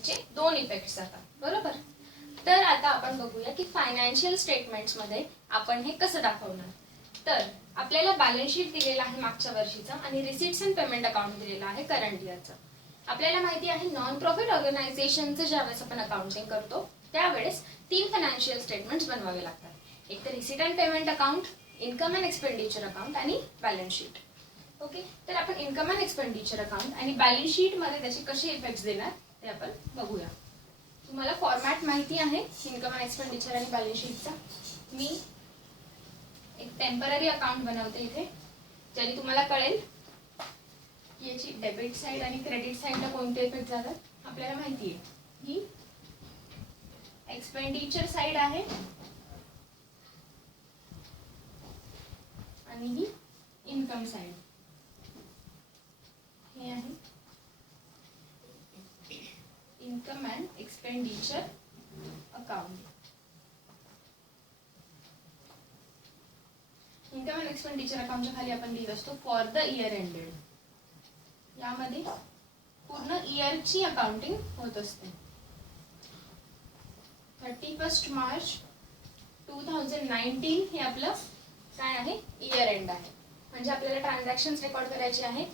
याचे दोन इफेक्ट्स जातात, बरोबर. तर आता आपण बघूया की फायनान्शियल स्टेटमेंट्स मध्ये आपण हे कसं दाखवणार. तर आपल्याला बॅलन्स शीट दिलेला आहे मागच्या वर्षीचा आणि रिसीट्स अँड पेमेंट अकाउंट दिलेला आहे करंट इयरचा. आपल्याला माहिती आहे नॉन प्रॉफिट ऑर्गनायझेशनचं ज्यावेळेस आपण अकाउंटिंग करतो त्यावेळेस 3 फायनान्शियल स्टेटमेंट्स बनवावे लागतात. एक तर receipt and payment account, income and expenditure account आणि बॅलन्स शीट. ओके, तर आपण इन्कम अँड एक्सपेंडिचर अकाउंट आणि बॅलन्स शीट मध्ये त्याचे कसे इफेक्ट्स देणार ते आपण बघूया. तुम्हाला फॉर्मॅट माहिती आहे इन्कम अँड एक्सपेंडिचर आणि बॅलन्स शीटचा. मी एक टेम्पररी अकाउंट बनवते इथे, ज्याने तुम्हाला कळेल की याची डेबिट साइड आणि क्रेडिट साइडला कोणते इफेक्ट जातात. आपल्याला माहिती आहे ही एक्सपेंडिचर साइड आहे आणि ही इन्कम साइड. हे आहे income and expenditure account. Income and expenditure अकाउंटच्या खाली आपण लिहित असतो फॉर द इयर एंडेड. यामध्ये पूर्ण इयरची अकाउंटिंग होत असते. 31 मार्च 2019 हे आपलं काय आहे इयर एंड आहे. म्हणजे आपल्याला ट्रान्झॅक्शन्स रेकॉर्ड करायचे आहे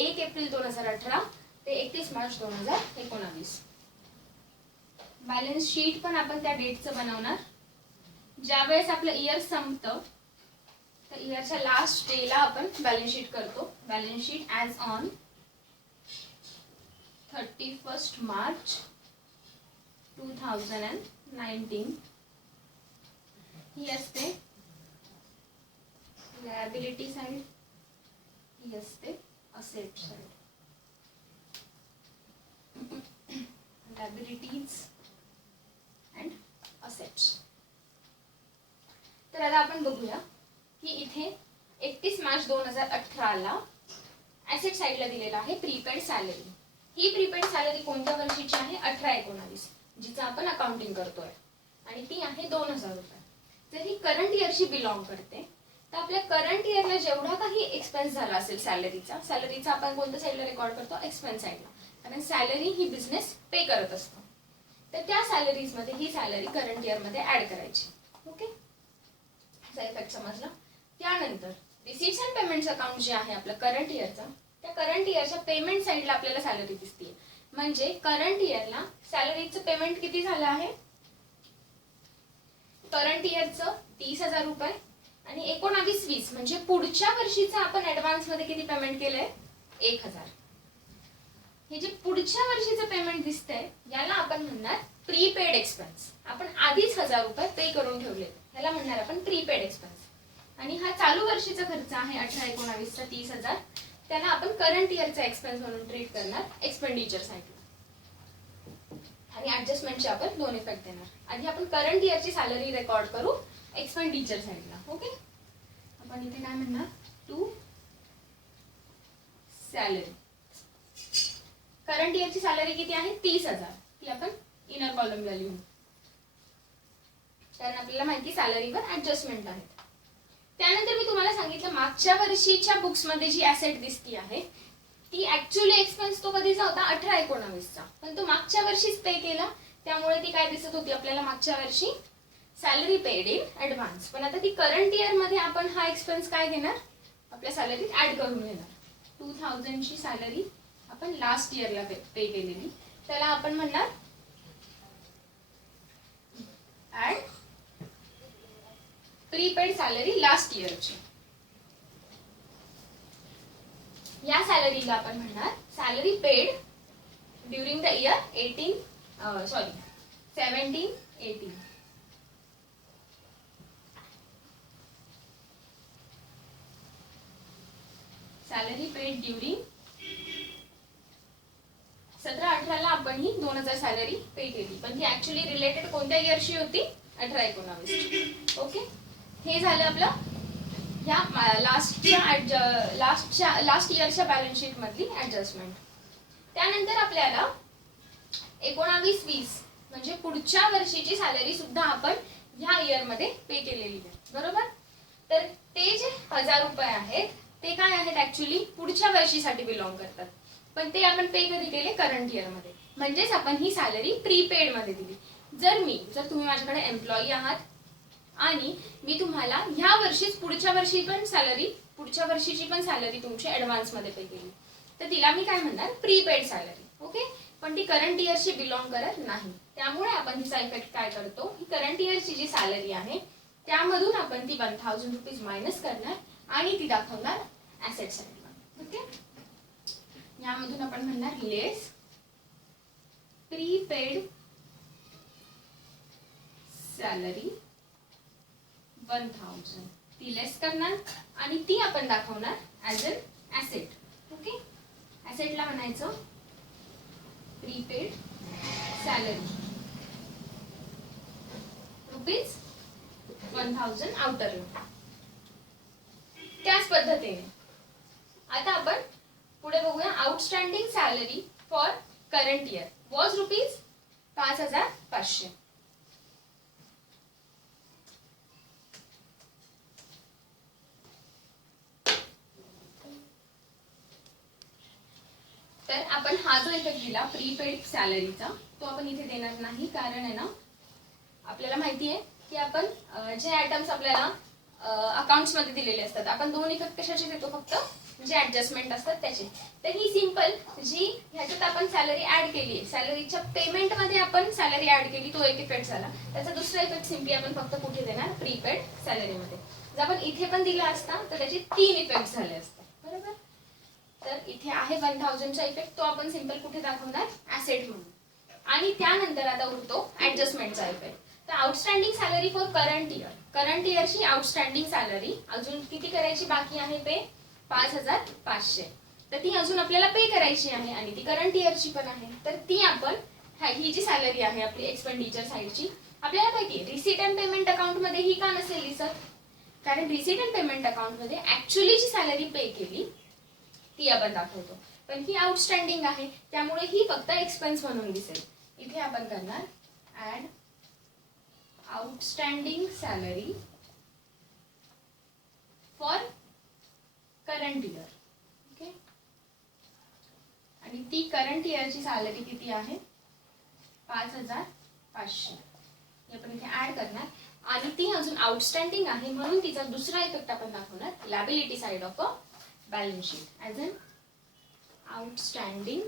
1 एप्रिल 2018 ते 31 मार्च 2019. बॅलन्स शीट पण आपण त्या डेटचं बनवणार. ज्यावेळेस आपलं इयर संपतं तर इयरच्या लास्ट डेला आपण बॅलन्स शीट करतो. Balance sheet as on 31 March 2019 ही असते लायबिलिटी साइड, ही असते asset side. Liabilities and assets. तर आता आपण बघूया की इथे 31 मार्च 2018 ला ऍसेट साइडला दिलेला आहे प्रीपेड सॅलरी. ही प्रीपेड सॅलरी कोणत्या वर्षीची आहे 18-19 जिचं आपण अकाउंटिंग करतोय आणि ती आहे 2000 रुपये. जर ही करंट इयरशी बिलॉंग करते तर आपल्या करंट इयरला जेवढा काही एक्सपेन्स झाला असेल सॅलरीचा आपण कोणत्या साईडला रेकॉर्ड करतो एक्सपेन्स साईडला, कारण सॅलरी ही बिझनेस पे करत असतो. तर त्या सॅलरीज मध्ये ही सॅलरी करंट इयर मध्ये ऍड करायची. ओके, हा इफेक्ट समजला. त्यानंतर रिसीट्स अँड पेमेंट्स अकाउंट जे आहे आपलं करंट इयरचा, त्या करंट इयरच्या पेमेंट साईडला आपल्याला सॅलरी दिसते. म्हणजे करंट इयरला सॅलरीचं पेमेंट किती झालं आहे करंट इयरचं 30,000 रुपये आणि 19-20 म्हणजे पुढच्या वर्षीचं आपण ऍडव्हान्स मध्ये किती पेमेंट केलंय 1,000. हे जे पुढच्या वर्षीचं पेमेंट दिसतंय याला आपण म्हणणार प्रीपेड एक्सपेन्स. आपण आधीच 1,000 रुपये पे करून ठेवले, याला म्हणणार आपण प्रीपेड एक्सपेन्स. आणि हा चालू वर्षीचा खर्च आहे 18-19चा 30,000, त्याला आपण करंट इयरचा एक्सपेन्स म्हणून ट्रीट करणार एक्सपेंडिचर साइडला. आणि ऍडजस्टमेंटचे आपण दोन इफेक्ट देणार. आधी आपण करंट इयरची सॅलरी रेकॉर्ड करू एक्सपेंडिचर साइडला. ओके, आपण इथे काय म्हणणार टू सॅलरी. करंट इयरची सॅलरी किती आहे 30,000, ती आपण इनर कॉलमला लिहू, कारण आपल्याला माहिती सॅलरीवर ऍडजस्टमेंट आहे. त्यानंतर मी तुम्हाला सांगितलं मागच्या वर्षीच्या बुक्स मध्ये जी ऍसेट दिसती आहे ती ऍक्च्युअली एक्सपेन्स तो कधीचा होता 18-19चा, पण तो मागच्या वर्षीच पे केला त्यामुळे ती काय दिसत होती आपल्याला मागच्या वर्षी सॅलरी पेड इन ऍडव्हान्स. पण आता ती करंट इयर मध्ये आपण हा एक्सपेन्स काय घेणार आपल्या सॅलरीत ऍड करून घेणार. 2000 ची सॅलरी आपण लास्ट इयरला पे केलेली, त्याला आपण म्हणणार ऍड प्रीपेड सॅलरी लास्ट इयरची. या सॅलरीला आपण म्हणणार salary paid during the year 17-18. Salary paid during 17-18 ला आपण ही 2000 सॅलरी पे केली, पण ती ऍक्च्युअली रिलेटेड कोणत्या इयरशी होती 18-19. ओके, हे झालं आपलं या लास्ट इयरच्या बॅलन्स शीट मधली ऍडजस्टमेंट. त्यानंतर आपल्याला 19-20 म्हणजे पुढच्या वर्षीची सॅलरी सुद्धा आपण ह्या इयर मध्ये पे केलेली आहे, बरोबर. तर ते जे 1000 रुपये आहेत ते काय आहेत ऍक्च्युअली पुढच्या वर्षीसाठी बिलॉंग करतात, पण ते आपण पे कधी केले करंट इयर मध्ये. म्हणजेच आपण ही सॅलरी प्रीपेड मध्ये दिली. जर तुम्ही माझ्याकडे एम्प्लॉई आहात आणि मी तुम्हाला ह्या वर्षीच पुढच्या वर्षीची पण सॅलरी तुमची ऍडव्हान्स मध्ये पे केली, तर तिला मी काय म्हणणार, प्रीपेड सॅलरी. ओके, पण ती करंट इयरशी बिलॉंग करत नाही. त्यामुळे आपण हिचा इफेक्ट काय करतो, ही करंट इयरची जी सॅलरी आहे त्यामधून आपण ती 1000 रुपीज मायनस करणार आणि ती दाखवणार ऍसेट साइडला. ओके, यामधून आपण म्हणणार लेस प्रीपेड सॅलरी 1000, ती लेस करणार आणि ती आपण दाखवणार ऍज अन ऍसेट. ओके, ऍसेटला म्हणायचं प्रीपेड सॅलरी रुपीज 1000 आउटरला. त्याच पद्धतीने आता आपण पुढे बघूया. Outstanding salary for current year was rupees 5500. तर आपण हा जो इफेक्ट दिला प्रीपेड सॅलरीचा तो आपण इथे देणार नाही, कारण आहे ना आपल्याला माहिती आहे की आपण जे आयटम्स आपल्याला अकाउंट्स मध्ये दिलेले असतात आपण दोन इफेक्ट कशाचे देतो, फक्त जे ऍडजस्टमेंट असतात त्याचे. तर ही सिंपल जी ह्याच्यात आपण सॅलरी ऍड केली, सॅलरीच्या पेमेंट मध्ये आपण सॅलरी ऍड केली, तो एक इफेक्ट झाला. त्याचा दुसरा इफेक्ट सिम्पली आपण फक्त कुठे देणार, प्रीपेड सॅलरीमध्ये. जर आपण इथे पण दिला असता तर त्याचे 3 इफेक्ट झाले असते. बरोबर, तर इथे आहे 1000 चा इफेक्ट, तो आपण सिंपल कुठे दाखवणार, ऍसेट म्हणून. आणि त्यानंतर आता उरतो ऍडजस्टमेंटचा इफेक्ट. तर आउटस्टँडिंग सॅलरी फॉर करंट इयरची आउटस्टँडिंग सॅलरी अजून किती करायची बाकी आहे पे, 5500. तर ती अजून आपल्याला पे करायची आहे आणि ती करंट इयरची पण आहे. तर ती आपण ही जी सॅलरी आहे आपली एक्सपेंडिचर साइडची, आपल्याला माहिती आहे रिसीट अँड पेमेंट अकाउंट मध्ये ही का नसेल दिसत, कारण रिसीट अँड पेमेंट अकाउंट मध्ये ऍक्च्युअली जी सॅलरी पे केली ती आपण दाखवतो, पण ही आउटस्टँडिंग आहे त्यामुळे ही फक्त एक्सपेन्स म्हणून दिसेल. इथे आपण करणार add outstanding salary for current year. Okay, आणि ती करंट इयरची सॅलरी किती आहे, 5500. हे आपण इथे ऍड करणार आणि ती अजून आउटस्टँडिंग आहे म्हणून तिचा दुसरा इफेक्ट आपण दाखवणार liability side of a balance sheet as an outstanding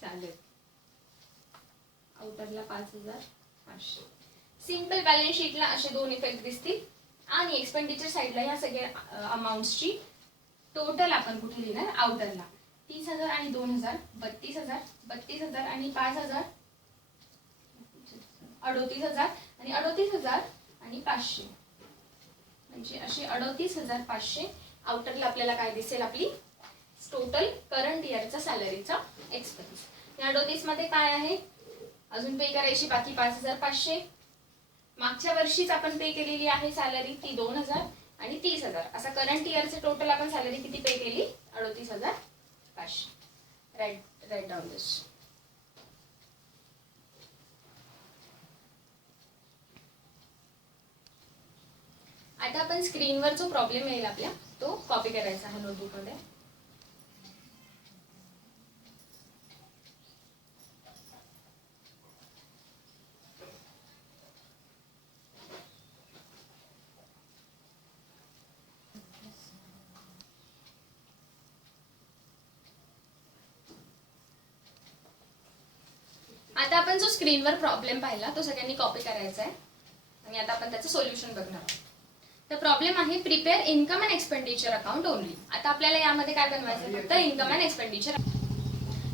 salary. आउटरला 5500. सिंपल बॅलन्स शीटला असे दोन इफेक्ट दिसतील आणि एक्सपेंडिचर साइडला या सगळ्या अमाउंट्सची टोटल आपण कुठे लिहिणार, आउटरला 30,000 आणि 2,000 32,000, 32,000 आणि 5,000 38,000 आणि 38,000 आणि 500, म्हणजे असे 38,500 आउटरला आपल्याला काय दिसेल, आपली टोटल करंट इयरचा सॅलरीचा एक्सपेन्स. या 38 मध्ये काय आहे, अजून पे करायची बाकी 5500. मागच्या वर्षीच आपण पे केलेली आहे सॅलरी ती 2,000 आणि 30,000. असा करंट इयरचे टोटल आपण सॅलरी किती पे केली, 38,500. राईट डाऊन दिस. आता आपण स्क्रीनवर जो प्रॉब्लेम येईल आपल्या तो कॉपी करायचा आहे नोटबुक मध्ये. आता आपण जो स्क्रीनवर प्रॉब्लेम पाहिला तो सगळ्यांनी कॉपी करायचा आहे आणि आता आपण त्याचं सोल्युशन बघणार आहोत. तर प्रॉब्लेम आहे prepare income and expenditure account only. आता आपल्याला यामध्ये काय बनवायचं, फक्त income and expenditure.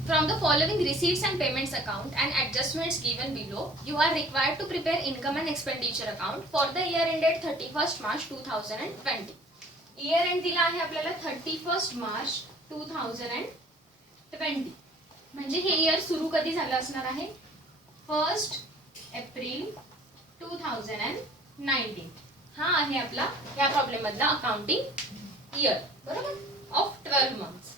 From the following receipts and payments account and adjustments given below, you are required to prepare income and expenditure account for the year ended 31st March 2020. Year end दिला आहे आपल्याला 31st March 2020. म्हणजे हे year सुरू कधी झालं असणार आहे, 1st एप्रिल 2019. हा आहे आपला या प्रॉब्लेम मधला अकाउंटिंग इयर, बरोबर, ऑफ 12 मंथ्स.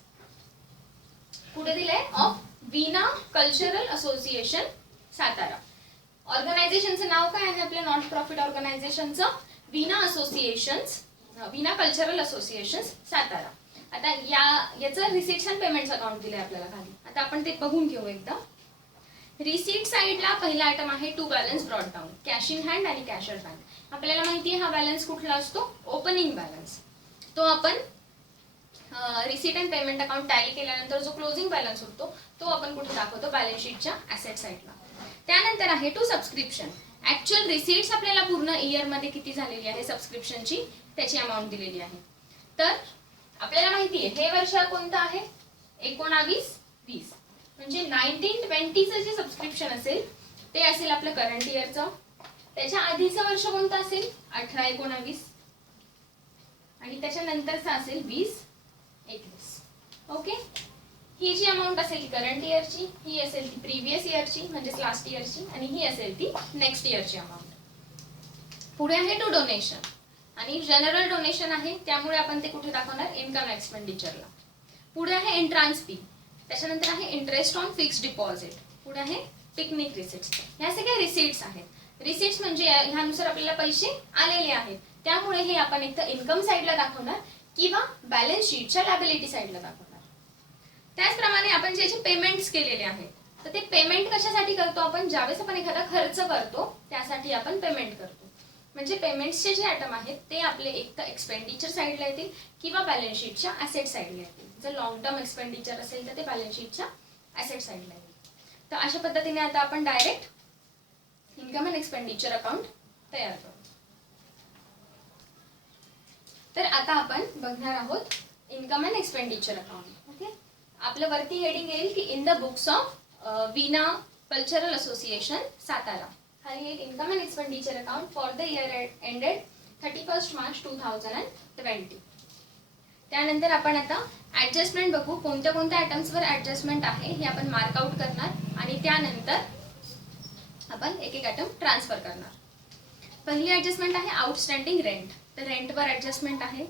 पुढे दिलंय of Veena cultural association Satara. ऑर्गनायझेशनचं नाव काय आहे आपल्या नॉन प्रॉफिट ऑर्गनायझेशनचं, वीणा कल्चरल असोसिएशन सातारा. आता याचं रिसीट्स अँड पेमेंट्स अकाउंट दिलंय आपल्याला खाली. आता आपण ते बघून घेऊ एकदा. रिसीट साईडला पहिला आयटम आहे to balance brought down, cash in hand आणि कॅश ॲट बँक. आपल्याला माहिती आहे हा बॅलन्स कुठला असतो, ओपनिंग बॅलन्स. तो आपण receipt and payment account tally केल्यानंतर जो क्लोजिंग बॅलन्स होतो तो आपण कुठे दाखवतो, बॅलन्स शीटच्या ॲसेट साईडला. त्यानंतर आहे टू सबस्क्रिप्शन. ऍक्च्युअल रिसीट्स आपल्याला पूर्ण इयरमध्ये किती झालेली आहे सबस्क्रिप्शनची, त्याची अमाऊंट दिलेली आहे. तर आपल्याला माहिती आहे हे वर्ष कोणतं आहे, 19-20, म्हणजे 19-20चं जे सबस्क्रिप्शन असेल ते असेल आपलं करंट इयरचं. त्याच्या आधीचं वर्ष कोणतं असेल, 18-19, आणि त्याच्यानंतरचं असेल 20-21. ओके, ही जी अमाऊंट असेल ती करंट इयरची, ही असेल ती प्रिव्हियस इयरची म्हणजेच लास्ट इयरची, आणि ही असेल ती नेक्स्ट इयरची अमाऊंट. पुढे आहे टू डोनेशन, आणि जनरल डोनेशन आहे त्यामुळे आपण ते कुठे दाखवणार, इन्कम एक्सपेंडिचरला. पुढे आहे एंट्रान्स फी, त्याच्यानंतर आहे इंटरेस्ट ऑन फिक्स्ड डिपॉझिट, पुढे आहे पिकनिक रिसिट्स. ह्या सगळ्या रिसिट्स आहेत. रिसिट्स म्हणजे ह्यानुसार आपल्याला पैसे आलेले आहेत, त्यामुळे हे आपण एक तर इन्कम साईडला दाखवणार किंवा बॅलन्स शीटच्या लॅबिलिटी साईडला दाखवणार. त्याचप्रमाणे आपण जे जे पेमेंट्स केलेले आहेत, तर ते पेमेंट कशासाठी करतो आपण, ज्यावेळेस आपण एखादा खर्च करतो त्यासाठी आपण पेमेंट करतो. म्हणजे पेमेंट्सचे जे आयटम आहेत ते आपले एक तर एक्सपेंडिचर साईडला येतील किंवा बॅलन्स शीटच्या ॲसेट साईडला येतील. जर लॉंग टर्म एक्सपेंडिचर असेल तर ते बॅलन्स शीटच्या ॲसेट साईडला येईल. तर अशा पद्धतीने आता आपण direct income and expenditure account तयार करू. तर आता आपण बघणार आहोत income and expenditure account. Okay, आपलं वरती हेडिंग येईल की in the books of Veena cultural association Satara. खाली एक income and expenditure account for the year ended 31 March 2020. त्यानंतर आपण आता ऍडजस्टमेंट बघू, कोणत्या कोणत्या आयटम्सवर ऍडजस्टमेंट आहे हे आपण मार्कआउट करणार आणि त्यानंतर आपण एक एक आयटम ट्रान्सफर करणार. पहिली ऍडजस्टमेंट आहे आउटस्टँडिंग रेंट, तर रेंटवर ऍडजस्टमेंट आहे.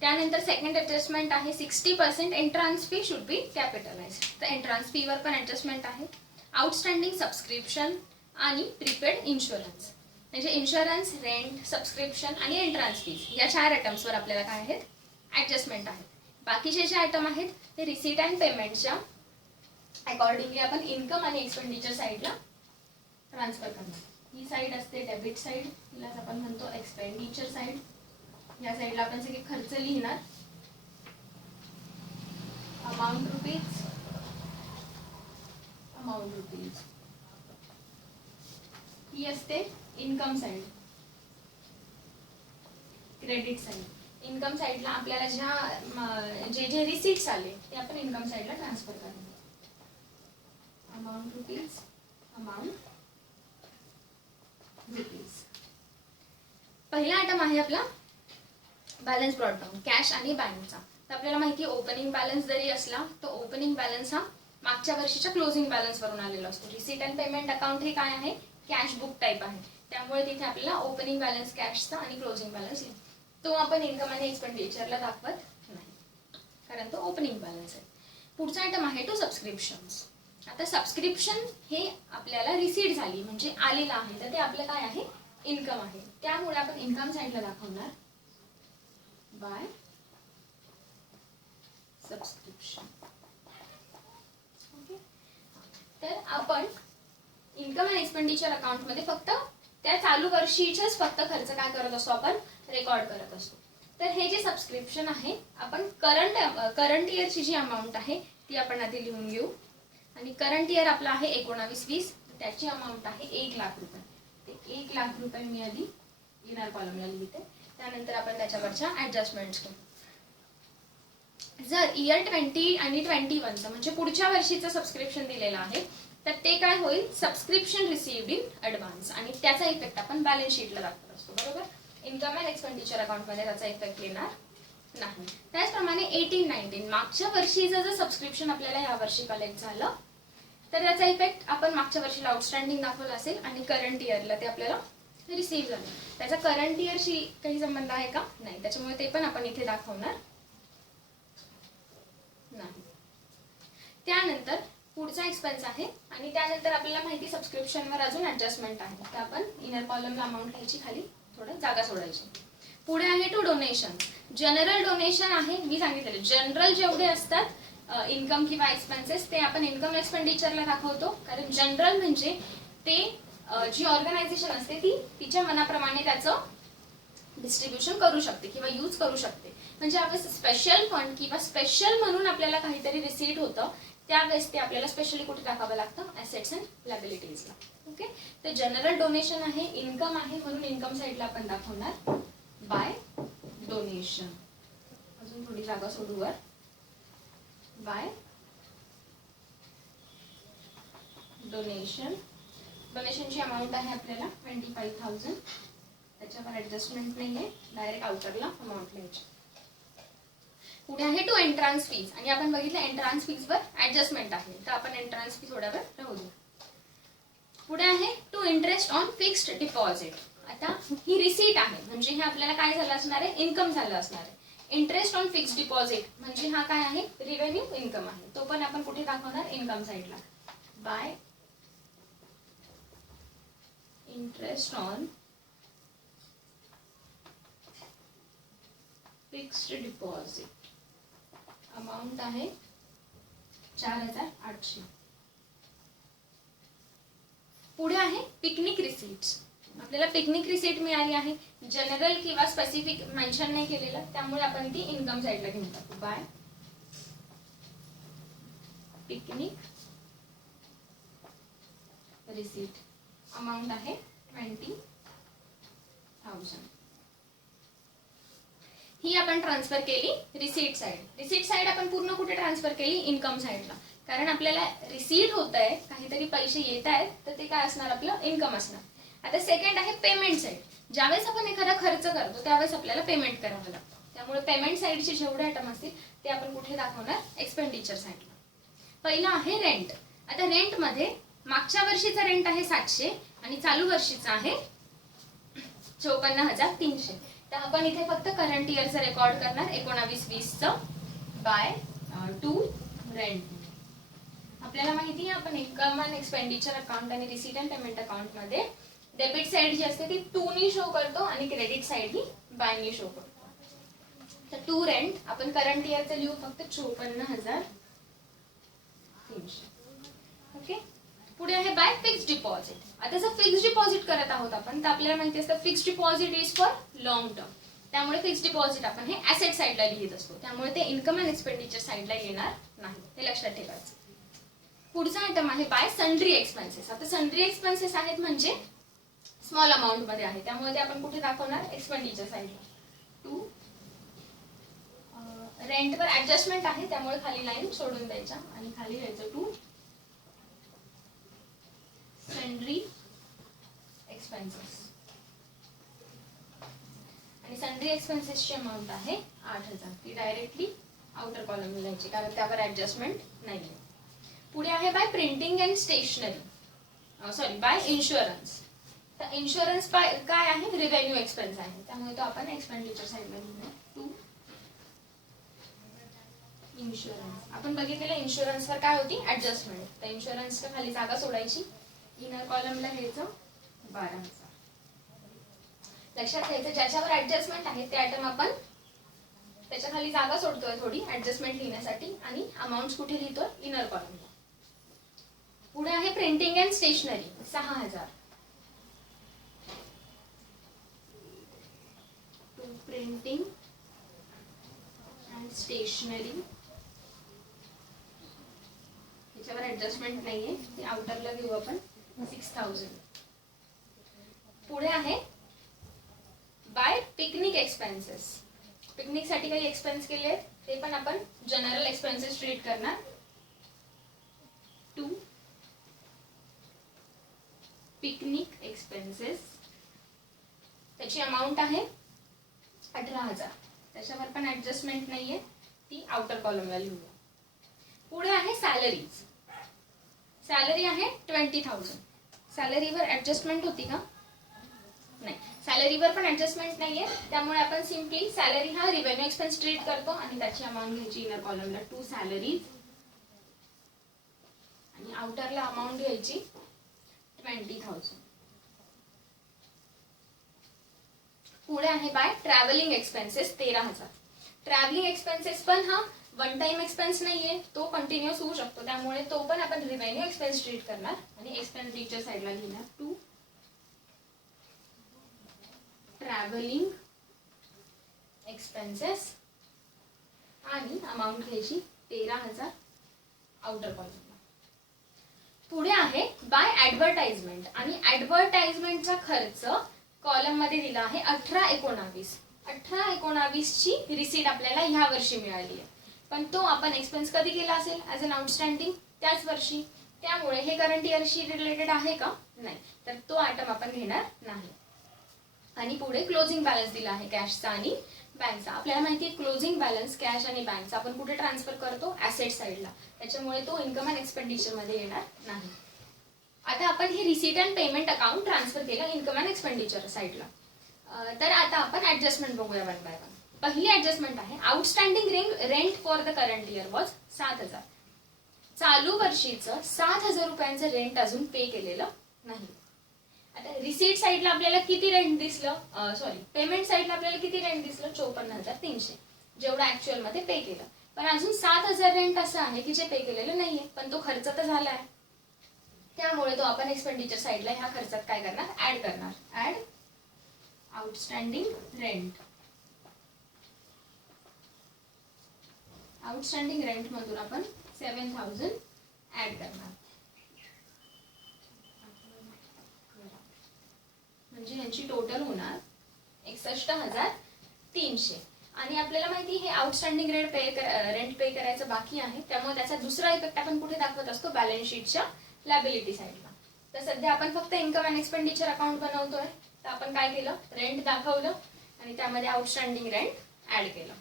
त्यानंतर सेकंड ऍडजस्टमेंट आहे 60% एंट्रान्स फी शुड बी कॅपिटलाइज्ड, तर एंट्रान्स फीवर पण ऍडजस्टमेंट आहे. आउटस्टँडिंग सबस्क्रिप्शन आणि प्रीपेड इन्शुरन्स, म्हणजे इन्शुरन्स, रेंट, सबस्क्रिप्शन आणि एंट्रान्स फीज या 4 आयटम्सवर आपल्याला काय आहेत, ऍडजस्टमेंट आहेत. बाकीचे जे आयटम आहेत ते रिसीट अँड पेमेंटच्या अकॉर्डिंगली आपण इन्कम आणि एक्सपेंडिचर साईडला ट्रान्सफर करणार. ही साईड असते डेबिट साईड, तिलाच आपण म्हणतो एक्सपेंडिचर साईड. या साईडला आपण सगळे खर्च लिहिणार, अमाऊंट रुपीज. ही असते income side, credit side. Income साईडला आपल्याला जे जे रिसीट्स आले ते आपण इन्कम साईडला ट्रान्सफर करणार. Amount rupees. पहिला आयटम आहे आपला बॅलन्स ब्रॉड डाऊन, कॅश आणि बँकचा. तर आपल्याला माहिती आहे ओपनिंग बॅलन्स जरी असला तर ओपनिंग बॅलन्स हा मागच्या वर्षीच्या क्लोजिंग बॅलन्स वरून आलेला असतो. रिसीट अँड पेमेंट अकाउंट हे काय आहे, कॅश बुक टाईप आहे, त्यामुळे तिथे आपल्याला ओपनिंग बॅलन्स कॅशचा आणि क्लोजिंग बॅलन्स तो आपण इन्कम आणि एक्सपेंडिचरला दाखवत नाही, कारण तो ओपनिंग बॅलन्स आहे. पुढचा आयटम आहे टू सबस्क्रिप्शन्स. आता सबस्क्रिप्शन हे आपल्याला रिसीट झाली म्हणजे आलेलं आहे, तर ते आपलं काय आहे, इन्कम आहे, त्यामुळे आपण इन्कम साईडला दाखवणार बाय सबस्क्रिप्शन. ओके, तर आपण इन्कम अँड एक्सपेंडिचर अकाउंट मध्ये फक्त त्या चालू वर्षीचेच फक्त खर्च काय करत असतो, आपण रेकॉर्ड करत असतो. तर हे जे सबस्क्रिप्शन आहे आपण करंट इयरची जी अमाऊंट आहे ती आपण आधी लिहून घेऊ. आणि करंट इयर आपला आहे 19-20, त्याची अमाऊंट आहे 1 लाख रुपये. ते 1 लाख रुपये मी आधी इनर कॉलमला लिहिते, त्यानंतर आपण त्याच्यावरच्या ऍडजस्टमेंट्स करू. जर इयर 20 आणि 21 म्हणजे पुढच्या वर्षीचं सबस्क्रिप्शन दिलेलं आहे तर ते काय होईल, सबस्क्रिप्शन रिसीव्ड इन ऍडव्हान्स, आणि त्याचा इफेक्ट आपण बॅलन्स शीटला दाखवत असतो. बरोबर, इन्कम अँड एक्सपेंडिचर अकाउंटमध्ये त्याचा इफेक्ट येणार नाही. त्याचप्रमाणे 18-19 मागच्या वर्षीचं जर सबस्क्रिप्शन आपल्याला या वर्षी कलेक्ट झालं तर त्याचा इफेक्ट आपण मागच्या वर्षीला आउटस्टँडिंग दाखवला असेल आणि करंट इयरला ते आपल्याला रिसीव्ह झालं. त्याचा करंट इयरशी काही संबंध आहे का, नाही, त्याच्यामुळे ते पण आपण इथे दाखवणार नाही. त्यानंतर पुढचा एक्सपेन्स आहे आणि त्यानंतर आपल्याला माहिती सबस्क्रिप्शनवर अजून ऍडजस्टमेंट आहे, तर आपण इनर कॉलमला अमाऊंट लिहायची, खाली थोडं जागा सोडायची. पुढे आहे टू डोनेशन. जनरल डोनेशन आहे, मी सांगितलेलं जनरल जेवढे असतात इन्कम किंवा एक्सपेन्सेस ते आपण इन्कम एक्सपेंडिचरला दाखवतो, कारण जनरल म्हणजे ते जी ऑर्गनायझेशन असते ती तिच्या मनाप्रमाणे त्याचं डिस्ट्रीब्युशन करू शकते किंवा यूज करू शकते. म्हणजे आपण स्पेशल फंड किंवा स्पेशल म्हणून आपल्याला काहीतरी रिसीट होतं त्यावेळेस ते आपल्याला स्पेशली कुठे दाखवावं लागतं, ॲसेट्स अँड लायबिलिटीजला. ओके, तर जनरल डोनेशन आहे, इन्कम आहे म्हणून इन्कम साईडला आपण दाखवणार बाय डोनेशन. अजून थोडी जागा सोडू वर. Bye donation. डोनेशनची अमाऊंट आहे आपल्याला 25,000. त्याच्यावर ऍडजस्टमेंट नाहीये, डायरेक्ट आउटरला अमाऊंट लिहायची. पुढे आहे टू एंट्रान्स फीज, आणि आपण बघितलं एंट्रान्स फीज वर ऍडजस्टमेंट आहे, तर आपण एंट्रान्स फी थोड्या वेळ राहू देऊ. पुढे आहे to interest on fixed deposit. आता ही रिसीट आहे म्हणजे हे आपल्याला काय झालं असणार आहे, इन्कम झालं असणार आहे. इंटरेस्ट ऑन फिक्स्ड डिपॉझिट म्हणजे हा काय आहे, रिव्हेन्यू इन्कम आहे. तो पण आपण कुठे दाखवणार, इन्कम साइडला. Bye interest on fixed deposit. Amount आहे 4,800. पुढे आहे पिकनिक रिसीट्स. आपल्याला पिकनिक रिसीट मिळाली आहे, जनरल किंवा स्पेसिफिक मेन्शन नाही केलेलं, त्यामुळे आपण ती इन्कम साइडला घेऊन टाकू. Bye picnic receipt. अमाऊंट आहे 20,000. ही आपण ट्रान्सफर केली रिसीट साइड. रिसीट साइड आपण पूर्ण कुठे ट्रान्सफर केली, इन्कम साइडला, कारण आपल्याला रिसीट होत आहे, काहीतरी पैसे येत आहेत, तर ते काय असणार, आपलं इन्कम असणार. आता सेकंड आहे पेमेंट साइड. ज्यावेळेस आपण एखादा खर्च करतो त्यावेळेस आपल्याला पेमेंट करावं लागतं, त्यामुळे पेमेंट साइडचे जेवढे आयटम असतील ते आपण कुठे दाखवणार, एक्सपेंडिचर साइडला. पहिला आहे रेंट. आता रेंट मध्ये मागच्या वर्षीचा रेंट आहे 700 आणि चालू वर्षीचा आहे 54,300. तर आपण इथे फक्त करंट इयरचं रेकॉर्ड करणार 19-20चं बाय टू रेंट. आपल्याला माहिती आहे आपण इन्कम अँड एक्सपेंडिचर अकाउंट आणि रिसीट अँड पेमेंट अकाउंट मध्ये डेबिट साइड जी असते ती 2 नी शो करतो आणि क्रेडिट साइड ही बाय नी शो करतो. तर टू रेंट आपण करंट इयरचं लिहू फक्त 54,300. ओके, पुढे आहे बाय फिक्स्ड डिपॉझिट. आता जर फिक्स्ड डिपॉझिट करत आहोत आपण तर आपल्याला माहिती असतं fixed deposit is for long term, त्यामुळे फिक्स्ड डिपॉझिट आपण हे ऍसेट साइडला लिहित असतो, त्यामुळे ते इन्कम अँड एक्सपेंडिचर साइडला येणार नाही, हे लक्षात ठेवायचं. पुढचा आयटम आहे बाय सन्ड्री एक्सपेन्सेस. आता सन्ड्री एक्सपेन्सेस आहेत म्हणजे स्मॉल अमाऊंट मध्ये आहे, त्यामुळे ते आपण कुठे दाखवणार, एक्सपेंडिचर साइडला. टू रेंटवर ऍडजस्टमेंट आहे त्यामुळे खाली लाईन सोडून द्यायच्या आणि खाली लिहायचं टू सन्ड्री एक्सपेन्सेस. आणि सन्ड्री एक्सपेन्सेसची अमाऊंट आहे 8,000. ती डायरेक्टली आउटर कॉलम लिहायची कारण त्यावर ऍडजस्टमेंट नाहीये. पुढे आहे by printing and stationery, sorry by insurance. तर इन्शुरन्स काय आहे, रिव्हेन्यू एक्सपेन्स आहे, त्यामुळे तो आपण एक्सपेंडिचर साइडला लिहूया. To insurance. आपण बघितलेलं इन्शुरन्सवर काय होती, ऍडजस्टमेंट. तर इन्शुरन्सच्या खाली जागा सोडायची, इनर कॉलमला घ्यायचं 12,000. लक्षात घ्यायचं ज्याच्यावर ऍडजस्टमेंट आहे ते आयटम आपण त्याच्या खाली जागा सोडतोय थोडी ऍडजस्टमेंट लिहिण्यासाठी आणि अमाऊंट कुठे लिहितोय, इनर कॉलमला. पुढे आहे printing and stationery 6,000. To printing and stationery, त्याच्यावर ऍडजस्टमेंट नाहीये, ते आउटरला घेऊ आपण 6,000. पुढे आहे बाय पिकनिक एक्सपेन्सेस. पिकनिक साठी काही एक्सपेन्स केले आहेत ते पण आपण जनरल एक्सपेन्सेस ट्रीट करणार. टू पिकनिक एक्सपेन्सेस, त्याची अमाऊंट आहे 18,000. त्याच्यावर पण ऍडजस्टमेंट नाहीये, ती आउटर कॉलमला लिहूया. पुढे आहे सॅलरीज. सॅलरी आहे 20,000. सॅलरीवर ऍडजस्टमेंट होती का, नाही, सॅलरीवर पण ऍडजस्टमेंट नाहीये, त्यामुळे आपण सिम्पली सॅलरी हा रिव्हेन्यू एक्सपेन्स ट्रीट करतो आणि त्याची अमाऊंट घ्यायची इनर कॉलमला टू सॅलरीज आणि आउटरला अमाऊंट घ्यायची 20,000. पुढे आहे by travelling expenses 13,000. Travelling expenses पण हा वन टाइम एक्सपेन्स नाहीये, तो कंटिन्युअस होऊ शकतो, त्यामुळे तो पण आपण रिव्हेन्यू एक्सपेन्स ट्रीट करणार आणि एक्सपेंडिचर साईडला लिहिणार टू ट्रॅव्हलिंग एक्सपेन्सेस आणि अमाऊंट घ्यायची 13,000 आउटर कॉलमला. पुढे आहे बाय ऍडव्हर्टाइजमेंट आणि ऍडव्हर्टाइजमेंटचा खर्च कॉलम मध्ये दिला आहे 18-19. 18-19 ची रिसीट आपल्याला ह्या वर्षी मिळाली आहे, पण तो आपण एक्सपेन्स कधी केला असेल ॲज अन आउटस्टँडिंग त्याच वर्षी, त्यामुळे हे करंट इयरशी रिलेटेड आहे का नाही, तर तो आयटम आपण घेणार नाही. आणि पुढे क्लोजिंग बॅलन्स दिला आहे कॅशचा आणि बँकचा. आपल्याला माहिती आहे क्लोजिंग बॅलन्स कॅश आणि बँकचा आपण कुठे ट्रान्सफर करतो, ऍसेट साईडला, त्याच्यामुळे तो इन्कम अँड एक्सपेंडिचर मध्ये येणार नाही. आता आपण हे receipt and payment account transfer केलं इन्कम अँड एक्सपेंडिचर साईडला. तर आता आपण ऍडजस्टमेंट बघूया वन बाय वन. पहिली ऍडजस्टमेंट आहे outstanding rent for the current year was 7,000. चालू वर्षीचं 7,000 रुपयांचं रेंट अजून पे केलेलं नाही. आता रिसीट साईडला आपल्याला किती रेंट दिसलं, पेमेंट साईडला आपल्याला किती रेंट दिसलं, 54,300 जेवढं ऍक्च्युअल मध्ये पे केलं. पण अजून 7,000 रेंट असं आहे की जे पे केलेलं नाहीये, पण तो खर्च तर झाला आहे, त्यामुळे तो आपण एक्सपेंडिचर साईडला ह्या खर्चात काय करणार, ऍड करणार. Add outstanding rent. Outstanding rent मधून आपण 7,000 ऍड करणार, म्हणजे यांची टोटल होणार 61,300. आणि आपल्याला माहिती हे आउटस्टँडिंग रेंट पे करायचं बाकी आहे, त्यामुळे त्याचा दुसरा इफेक्ट आपण कुठे दाखवत असतो, बॅलन्स शीटच्या लायबिलिटी साईडला. तर सध्या आपण फक्त इन्कम अँड एक्सपेंडिचर अकाउंट बनवतोय, तर आपण काय केलं, रेंट दाखवलं आणि त्यामध्ये आउटस्टँडिंग रेंट ऍड केलं.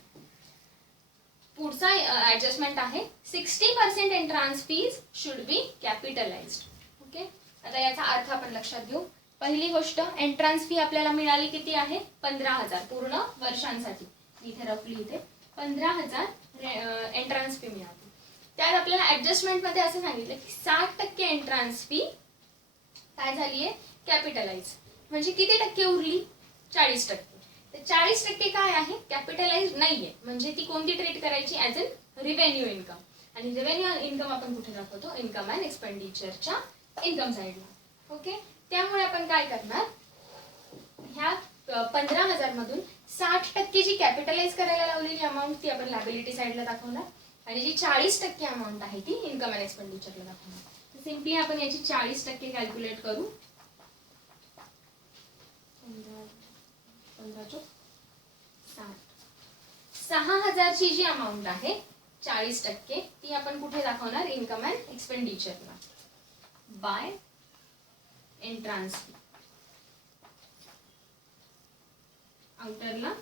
पुढचा ऍडजस्टमेंट आहे 60% entrance fees should be capitalised. Okay, आता याचा अर्थ आपण लक्षात घेऊ. पहिली गोष्ट, एंट्रान्स फी आपल्याला मिळाली किती आहे, 15,000 पूर्ण वर्षांसाठी. इथे रफली इथे 15,000 एंट्रान्स फी मिळाली. त्यात आपल्याला ऍडजस्टमेंट मध्ये असं सांगितलं की 60% एंट्रान्स फी काय झालीये, कॅपिटलाइज. म्हणजे किती टक्के उरली, 40%. तर 40% काय आहे, कॅपिटलाइज नाहीये, म्हणजे ती कोणती ट्रीट करायची, ऍज अन रिव्हेन्यू इन्कम. आणि रिव्हेन्यू इन्कम आपण कुठे दाखवतो, इन्कम अँड एक्सपेंडिचरच्या इन्कम साईडला. ओके, त्यामुळे आपण काय करणार, ह्या 15,000 मधून 60% जी कॅपिटलाइज करायला लावलेली अमाऊंट ती आपण लायबिलिटी साईडला दाखवणार आणि जी 40% अमाऊंट आहे ती इन्कम अँड एक्सपेंडिचरला दाखवणार. सिम्पली आपण याची 40% कॅल्क्युलेट करू. 6,000 ची जी अमाऊंट आहे 40% ती आपण कुठे दाखवणार, इन्कम अँड एक्सपेंडिचरला बाय एंट्रान्स फी. आउटरला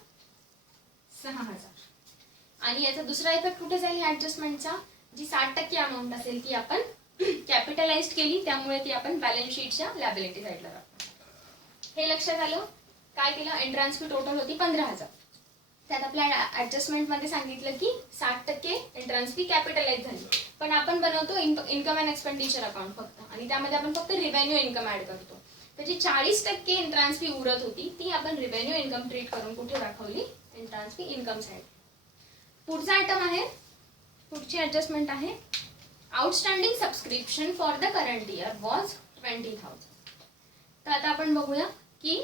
6,000. आणि याचा दुसरा इफेक्ट कुठे जाईल ऍडजस्टमेंटचा, जी 60% अमाऊंट असेल ती आपण कॅपिटलाइज केली, त्यामुळे ती आपण बॅलन्स शीटच्या लायबिलिटी साईडला दाखवणार. हे लक्षात आलं. काय केलं, एंट्रान्स फी टोटल होती 15,000. त्यात आपल्या ऍडजस्टमेंट मध्ये सांगितलं की 60% एंट्रान्स फी कॅपिटलाइज झाली, पण आपण बनवतो इन्कम अँड एक्सपेंडिचर अकाउंट फक्त, आणि त्यामध्ये आपण फक्त रिव्हेन्यू इन्कम ऍड करतो. तर जी 40% एंट्रान्स फी उरत होती ती आपण रिव्हेन्यू इन्कम ट्रीट करून कुठे दाखवली, एंट्रान्स फी इन्कम साईड. पुढचा आयटम आहे, पुढची ऍडजस्टमेंट आहे outstanding subscription for the current year was 20,000. तर आता आपण बघूया की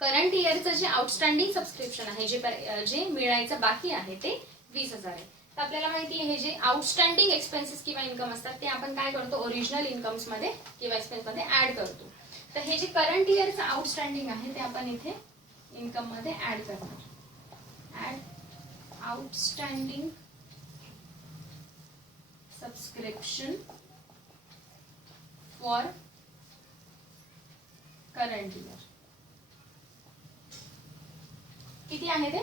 करंट इयरचं जे आउटस्टँडिंग सबस्क्रिप्शन आहे, जे मिळायचं बाकी आहे ते 20,000 आहे. तर आपल्याला माहिती आहे हे जे आउटस्टँडिंग एक्सपेन्सेस किंवा इन्कम असतात ते आपण काय करतो, ओरिजिनल इन्कम्स मध्ये किंवा एक्सपेन्स मध्ये ऍड करतो. तर हे जे करंट इयरचं आउटस्टँडिंग आहे ते आपण इथे इन्कम मध्ये ऍड करणार. Add outstanding subscription for current year. किती आहे ते,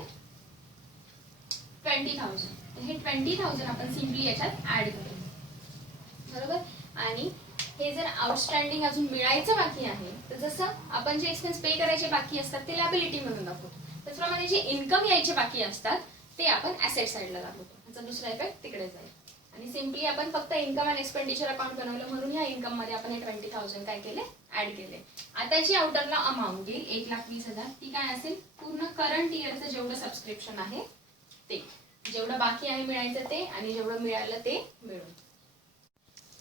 20,000. हे 20,000 आपण सिम्पली याच्यात ऍड करू, बरोबर. आणि हे जर आउटस्टँडिंग अजून मिळायचं बाकी आहे, तर जसं आपण जे एक्सपेन्स पे करायचे बाकी असतात ते लायबिलिटी म्हणून दाखवतो, त्याचप्रमाणे जे इन्कम यायचे बाकी असतात ते आपण ऍसेट साईडला दाखवतो. याचा दुसरा इफेक्ट तिकडे जाईल. आणि सिम्पली आपण फक्त इन्कम अँड एक्सपेंडिचर अकाउंट बनवलं म्हणून ह्या इन्कम मध्ये आपण हे 20,000 काय केले, ऍड केले. आता जी आउटरला अमाऊंट येईल 1,20,000 ती काय असेल, पूर्ण करंट इयरचं जेवढं सबस्क्रिप्शन आहे ते, जेवढं बाकी आहे मिळायचं ते आणि जेवढं मिळालं ते मिळून.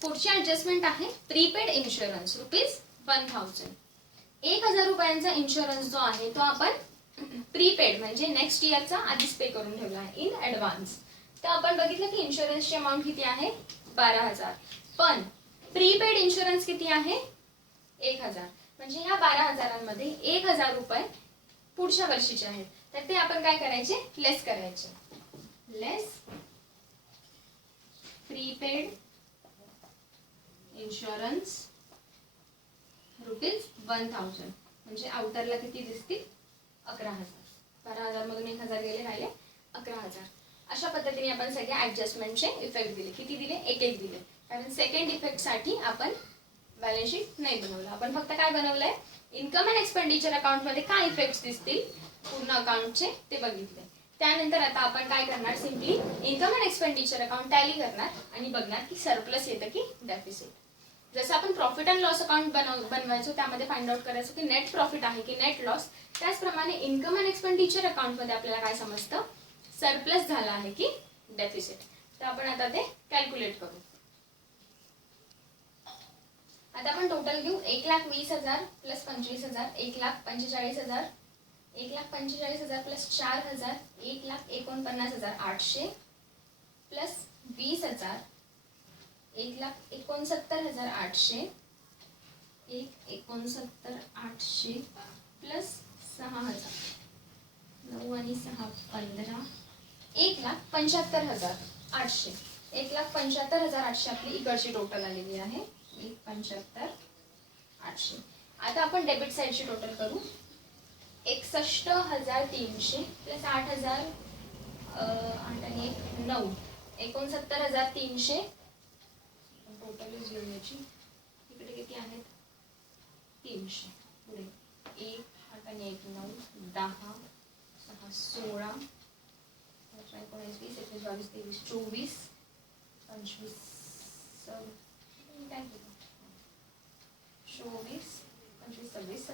पुढची ऍडजस्टमेंट आहे प्रीपेड इन्शुरन्स ₹1,000. 1,000 रुपयांचा इन्शुरन्स जो आहे तो आपण प्रीपेड म्हणजे नेक्स्ट इयरचा आधीच पे करून ठेवला आहे इन ऍडव्हान्स. तर आपण बघितलं की इन्शुरन्सची अमाऊंट किती आहे 12,000, पण प्रीपेड इन्शुरन्स किती आहे 1,000. म्हणजे ह्या 12,000मध्ये 1,000 रुपये पुढच्या वर्षीचे आहेत, तर ते आपण काय करायचे, लेस करायचे. लेस प्रीपेड इन्शुरन्स ₹1,000 म्हणजे आउटरला किती दिसतील 11,000. 12,000 मधून 1,000 गेले, राहिले 11,000. अशा पद्धतीने आपण सगळ्या ऍडजस्टमेंटचे इफेक्ट दिले. किती दिले, एक दिले, कारण सेकंड इफेक्ट साठी आपण बॅलन्स शीट नाही बनवलं. आपण फक्त काय बनवलंय, इन्कम अँड एक्सपेंडिचर अकाउंट मध्ये काय इफेक्ट दिसतील पूर्ण अकाउंटचे ते बघितले. त्यानंतर आता आपण काय करणार, simply income and expenditure account tally करणार आणि बघणार की सरप्लस येतं की डेफिसिट. जसं आपण प्रॉफिट अँड लॉस अकाउंट बनवायचो त्यामध्ये फाइंड आउट करायचो की नेट प्रॉफिट आहे की नेट लॉस, त्याचप्रमाणे इन्कम अँड एक्सपेंडिचर अकाउंट मध्ये आपल्याला काय समजतं, सरप्लस झाला आहे की डेफिसिट. तर आपण आता ते कॅल्क्युलेट करू. आता आपण टोटल घेऊ 1,20,000 प्लस 25,000 1,45,000 1,45,000 प्लस 4,000 1,49,800 प्लस 20,000 1,69,800 1,69,800 प्लस 6,000 9 आणि 6 15 1,75,800 1,75,800 आपली इकडची टोटल आलेली आहे 1,75,800. आता आपण डेबिट साइडची टोटल करू. 61,300 प्लस 8,000 8 आणि 1 9 69,300 टोटल याची इकडे किती आहेत 300 पुढे 1 8 आणि 1 9 10 6 16 19 20 21 22 23 24 25 काय 24 25 26 27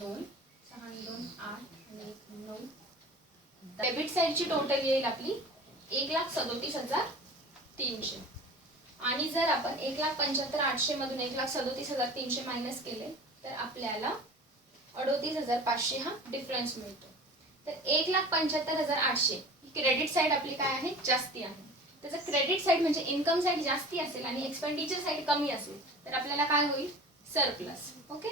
2 6 आणि 2 8 आणि 1 9. डेबिट साइडची टोटल येईल आपली 1,37,300 आणि जर आपण 1,75,800 मधून 1,37,300 मायनस केले तर आपल्याला 38,500 हा डिफरन्स मिळतो. तर 1,75,800 क्रेडिट साइड आपली काय आहे, जास्ती आहे. त्याचं क्रेडिट साइड म्हणजे इन्कम साइड जास्ती असेल आणि एक्सपेंडिचर साइड कमी असेल तर आपल्याला काय होईल, सरप्लस. ओके,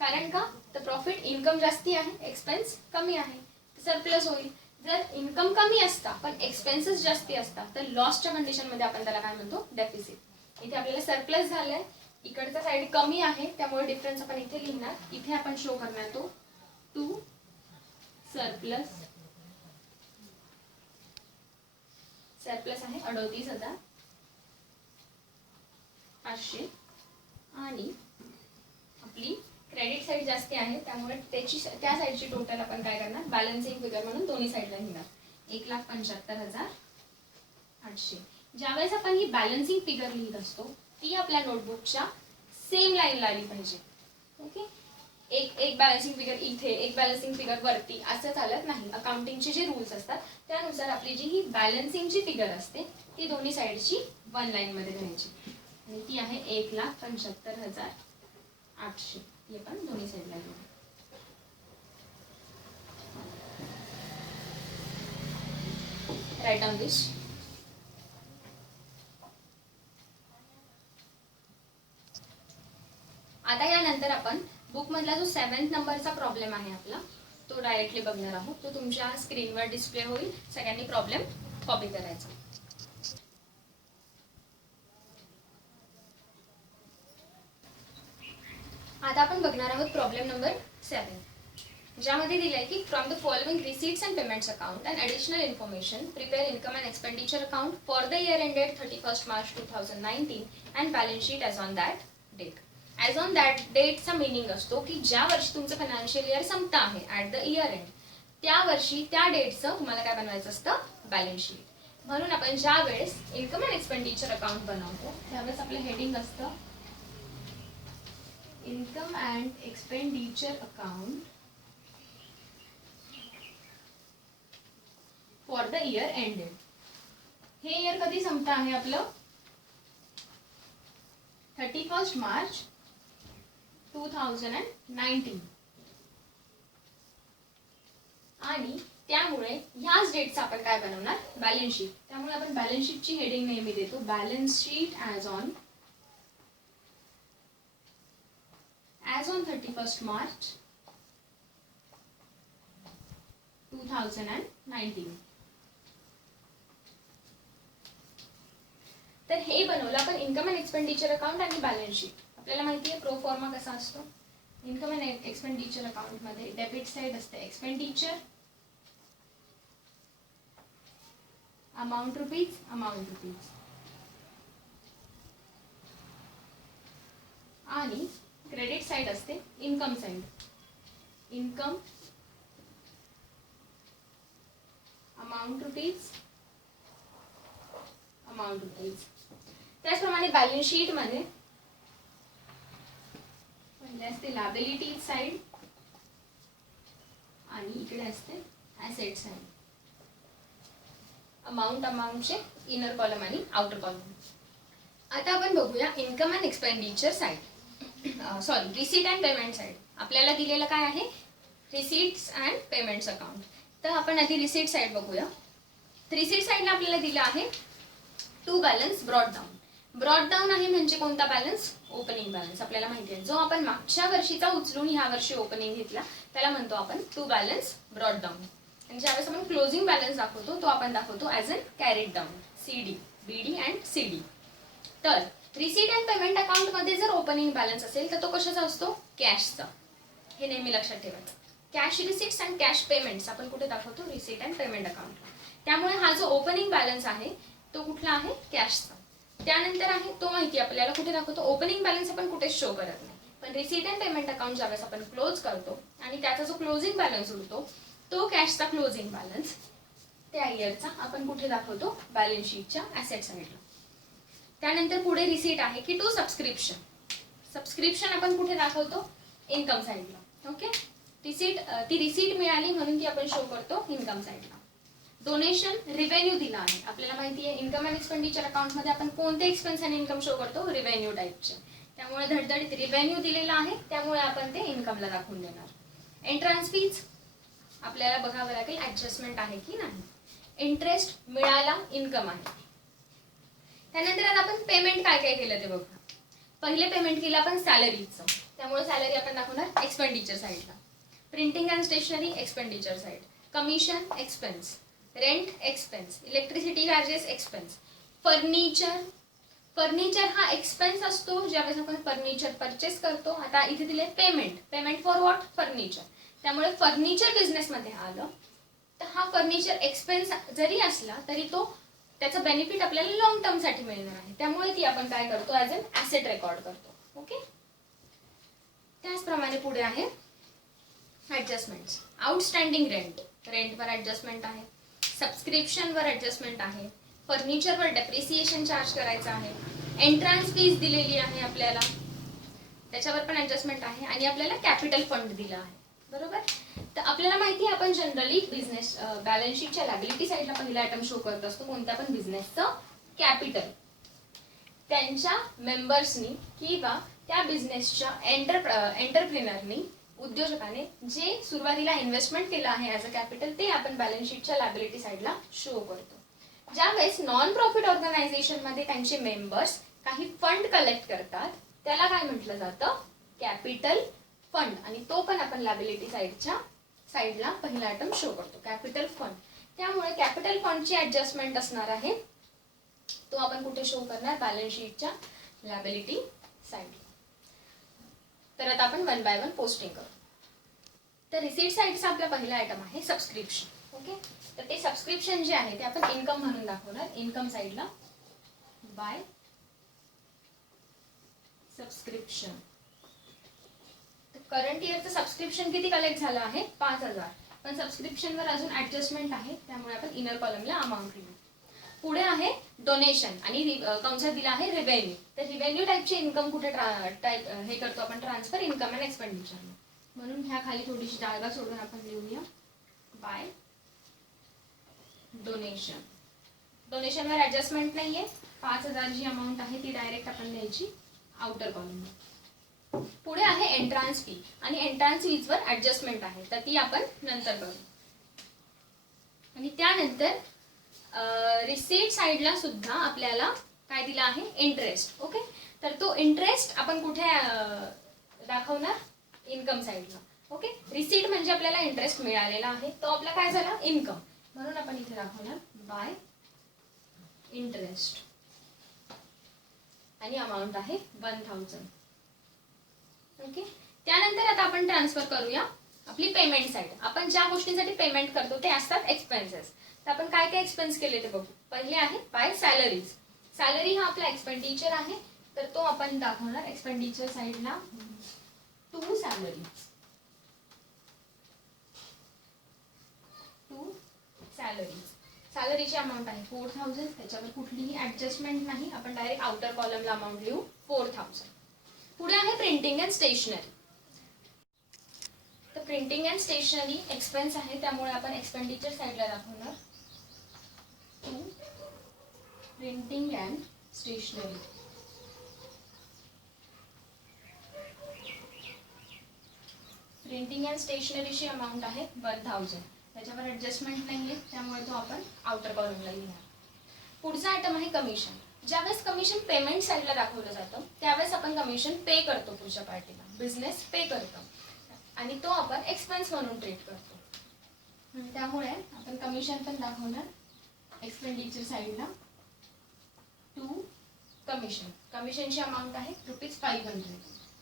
कारण का, तर प्रॉफिट इन्कम जास्ती आहे, एक्सपेन्स कमी आहे, सरप्लस होईल. जर इन्कम कमी असता पण एक्सपेन्सेस जास्ती असतात तर लॉसच्या कंडिशन मध्ये आपण त्याला काय म्हणतो, डेफिसिट. इथे आपल्याला सरप्लस झालंय, इकडचा साइड कमी आहे त्यामुळे डिफरन्स आपण इथे लिहिणार. इथे आपण शो करणार तो टू सरप्लस. सरप्लस आहे 38,500 आणि आपली क्रेडिट साइड जास्ती आहे त्यामुळे त्या साइडची टोटल आपण काय करणार, बॅलन्सिंग फिगर म्हणून दोन्ही साइडला लिहिणार 1,75,800. ज्यावेळेस आपण ही बॅलन्सिंग फिगर लिहित असतो ती आपल्या नोटबुकच्या सेम लाईनला आली पाहिजे. ओके, एक बॅलन्सिंग फिगर इथे एक बॅलन्सिंग फिगर वरती असं चालत नाही. अकाउंटिंगचे जे रूल्स असतात त्यानुसार आपली जी ही बॅलन्सिंगची फिगर असते ती दोन्ही साइडची वन लाईन मध्ये राहायची आणि ती आहे 1,75,800. हे पण दोन्ही साइडला घेऊ. राईट ऑन दिस. आता यानंतर आपण बुक मधला जो 7th नंबरचा प्रॉब्लेम आहे आपला तो डायरेक्टली बघणार आहोत. तो तुमच्या स्क्रीनवर डिस्प्ले होईल. सगळ्यांनी प्रॉब्लेम कॉपी करायचा. आता आपण बघणार आहोत प्रॉब्लेम नंबर 7, ज्यामध्ये दिले आहे की from the following receipts and payments account and additional information prepare income and expenditure account for the year ended 31 March 2019 and balance sheet as on that डेट. ॲज ऑन दॅट डेटचा मिनिंग असतो की ज्या वर्षी तुमचं फायनान्शियल इयर संपतं आहे ॲट द इयर एंड त्या वर्षी त्या डेटचं तुम्हाला काय बनवायचं असतं, बॅलन्स शीट. म्हणून आपण ज्या वेळेस इन्कम अँड एक्सपेंडिचर अकाउंट बनवतो त्यावेळेस आपलं हेडिंग असतं income and expenditure account for the year ended. हे इयर कधी संपतं आहे आपलं 31 मार्च 2019. आणि त्यामुळे ह्याच डेटचा आपण काय बनवणार बॅलन्स शीट. त्यामुळे आपण बॅलन्स शीटची हेडिंग नेहमी देतो balance sheet as on 31 March 2019. तर हे बनवलं आपण इन्कम अँड एक्सपेंडिचर अकाउंट आणि बॅलन्स शीट. आपल्याला माहिती आहे प्रो फॉर्मा कसा असतो. इन्कम अँड एक्सपेंडिचर अकाउंट मध्ये डेबिट साइड असते एक्सपेंडिचर अमाउंट रुपीज आणि क्रेडिट साइड असते income side income amount rupees. त्याचप्रमाणे बॅलन्स शीट मध्ये पहिले असते लायबिलिटी साइड आणि इकडे असते ॲसेट साइड. अमाऊंटचे इनर कॉलम आणि आउटर कॉलम. आता आपण बघूया income and expenditure side receipt and payment side. आपल्याला दिलेलं काय आहे रिसीट्स अँड पेमेंट्स अकाउंट. तर आपण आधी रिसीट साइड बघूया. रिसीट साइडला आपल्याला दिलं आहे to balance brought down. Brought down आहे म्हणजे कोणता बॅलन्स ओपनिंग बॅलन्स. आपल्याला माहिती आहे जो आपण मागच्या वर्षीचा उचलून ह्या वर्षी ओपनिंग घेतला त्याला म्हणतो आपण टू बॅलन्स ब्रॉड डाऊन. आणि ज्यावेळेस आपण क्लोजिंग बॅलन्स दाखवतो तो आपण दाखवतो as an carried down CD BD and CD. तर रिसीट अँड पेमेंट अकाउंट मध्ये जर ओपनिंग बॅलन्स असेल तर तो कशाचा असतो कॅशचा. हे नेहमी लक्षात ठेवायचं. Cash receipts and cash payments आपण कुठे दाखवतो रिसीट अँड पेमेंट अकाउंटला. त्यामुळे हा जो ओपनिंग बॅलन्स आहे तो कुठला आहे कॅशचा. त्यानंतर आहे तो माहिती आपल्याला कुठे दाखवतो ओपनिंग बॅलन्स आपण कुठे शो करत नाही. पण रिसीट अँड पेमेंट अकाउंट ज्यावेळेस आपण क्लोज करतो आणि त्याचा जो क्लोजिंग बॅलन्स उरतो तो कॅशचा क्लोजिंग बॅलन्स त्या इयरचा आपण कुठे दाखवतो बॅलन्स शीटच्या ॲसेट साइडला. त्यानंतर पुढे रिसीट आहे की टू सबस्क्रिप्शन आपण कुठे दाखवतो इन्कम साइडला. ओके ती रिसीट मिळाली म्हणून ती आपण शो करतो इन्कम साइडला. डोनेशन रिव्हेन्यू दिला आहे. आपल्याला माहिती आहे इन्कम अँड एक्सपेंडिचर अकाउंट मध्ये आपण कोणते एक्सपेन्स आणि इन्कम शो करतो रिव्हेन्यू टाइपचे. त्यामुळे धडधडीत रिव्हेन्यू दिलेला आहे त्यामुळे आपण ते इन्कमला दाखवून देणार. एंट्रन्स फीज आपल्याला बघावं लागेल ऍडजस्टमेंट आहे की नाही. इंटरेस्ट मिळाला इन्कम आहे. त्यानंतर आता आपण पेमेंट काय काय केलं ते बघा. पहिले पेमेंट केलं आपण सॅलरीचं त्यामुळे सॅलरी आपण दाखवणार एक्सपेंडिचर साइडला. Printing and stationery expenditure side. Commission expense rent expense electricity charges expense. Furniture हा एक्सपेन्स असतो ज्यावेळेस आपण फर्निचर परचेस करतो. आता इथे दिले पेमेंट फॉर व्हॉट फर्निचर. त्यामुळे फर्निचर बिझनेस मध्ये आलं तर हा फर्निचर एक्सपेन्स जरी असला तरी तो त्याचा बेनिफिट आपल्याला लॉंग टर्म साठी मिळणार आहे. त्यामुळे ती आपण काय करतो ॲज अन ॲसेट रेकॉर्ड करतो. ओके त्याचप्रमाणे पुढे आहे ऍडजस्टमेंट्स. आउटस्टँडिंग रेंटवर ऍडजस्टमेंट आहे. सबस्क्रिप्शनवर ऍडजस्टमेंट आहे. फर्निचरवर डेप्रिसिएशन चार्ज करायचं आहे. एंट्रन्स फीज दिलेली आहे आपल्याला त्याच्यावर पण ऍडजस्टमेंट आहे. आणि आपल्याला कॅपिटल फंड दिला आहे बरोबर. तर आपल्याला माहिती आहे आपण जनरली बिझनेस बॅलन्स शीटच्या लायबिलिटी साइडला पहिला आयटम शो करत असतो कोणत्या पण बिझनेसचं कॅपिटल. त्यांच्या मेंबर्सनी किंवा त्या बिझनेसच्या एंटरप्रेनरनी उद्योजकाने जे सुरुवातीला इन्व्हेस्टमेंट केलं आहे ॲज अ कॅपिटल ते आपण बॅलन्स शीटच्या लायबिलिटी साइडला शो करतो. ज्यावेळेस नॉन प्रॉफिट ऑर्गनायझेशन मध्ये त्यांचे मेंबर्स काही फंड कलेक्ट करतात त्याला काय म्हटलं जातं कॅपिटल फंड. आणि तो पण आपण लायबिलिटी साइडला पहिला आयटम शो करतो कॅपिटल फंड. त्यामुळे कॅपिटल फंडची ऍडजस्टमेंट असणार आहे तो आपण कुठे शो करणार बॅलन्स शीटच्या लायबिलिटी साइडला. तर आता आपण वन बाय वन पोस्टिंग करू. तर रिसीट साइडचा आपला पहिला आयटम आहे सबस्क्रिप्शन. ओके तर ते सबस्क्रिप्शन जे आहे ते आपण इन्कम म्हणून दाखवणार इन्कम साइडला बाय सबस्क्रिप्शन. करंट इयरचं सबस्क्रिप्शन किती कलेक्ट झालं आहे 5000. पण सबस्क्रिप्शनवर अजून ऍडजस्टमेंट आहे त्यामुळे आपण इनर कॉलमला अमाऊंट लिहू. पुढे आहे डोनेशन आणि कंसात दिला आहे रिव्हेन्यू. तर रिव्हेन्यू टाईपची इन्कम कुठे टाईप हे करतो आपण ट्रान्सफर इन्कम अँड एक्सपेंडिचर. म्हणून ह्या खाली थोडीशी जागा सोडून आपण लिहूया बाय डोनेशन. डोनेशनवर ऍडजस्टमेंट नाहीये. 5,000 जी अमाऊंट आहे ती डायरेक्ट आपण द्यायची आउटर कॉलमला. पुढे आहे एंट्रान्स फी आणि एंट्रान्स फीजवर ऍडजस्टमेंट आहे तर ती आपण नंतर करू. आणि त्यानंतर रिसीट साईडला सुद्धा आपल्याला काय दिला आहे इंटरेस्ट. ओके, तर तो इंटरेस्ट आपण कुठे दाखवणार इन्कम साईडला. ओके, रिसीट म्हणजे आपल्याला इंटरेस्ट मिळालेला आहे तो आपला काय झाला इन्कम, म्हणून आपण इथे दाखवणार बाय इंटरेस्ट आणि अमाऊंट आहे 1,000. ओके, त्यानंतर आता आपण ट्रान्सफर करूया आपली पेमेंट साईड. आपण ज्या गोष्टींसाठी पेमेंट करतो ते असतात एक्सपेन्सेस. तर आपण काय काय एक्सपेन्स केले ते बघू. पहिले आहे बाय सॅलरीज. सॅलरी हा आपला एक्सपेंडिचर आहे तर तो आपण दाखवणार एक्सपेंडिचर साईडला टू सॅलरीज. To salaries. सॅलरीची अमाऊंट आहे 4,000. त्याच्यावर कुठलीही ऍडजस्टमेंट नाही. आपण डायरेक्ट आउटर कॉलमला अमाऊंट लिहू 4,000. पुढे आहे प्रिंटिंग अँड स्टेशनरी. तर प्रिंटिंग अँड स्टेशनरी एक्सपेन्स आहे त्यामुळे आपण एक्सपेंडिचर साईडला दाखवणार to printing and stationery. Printing and स्टेशनरीची अमाऊंट आहे 1,000. त्याच्यावर ऍडजस्टमेंट नाहीये त्यामुळे तो आपण आउटर कॉलमला लिहिणार. पुढचा आयटम आहे कमिशन. ज्यावेळेस कमिशन पेमेंट साईडला दाखवलं जातं त्यावेळेस आपण कमिशन पे करतो पुढच्या पार्टीला. बिझनेस पे करतो आणि तो आपण एक्सपेन्स म्हणून ट्रीट करतो. त्यामुळे आपण कमिशन पण दाखवणार एक्सपेंडिचर साईडला टू कमिशन. कमिशनची अमाऊंट आहे ₹500.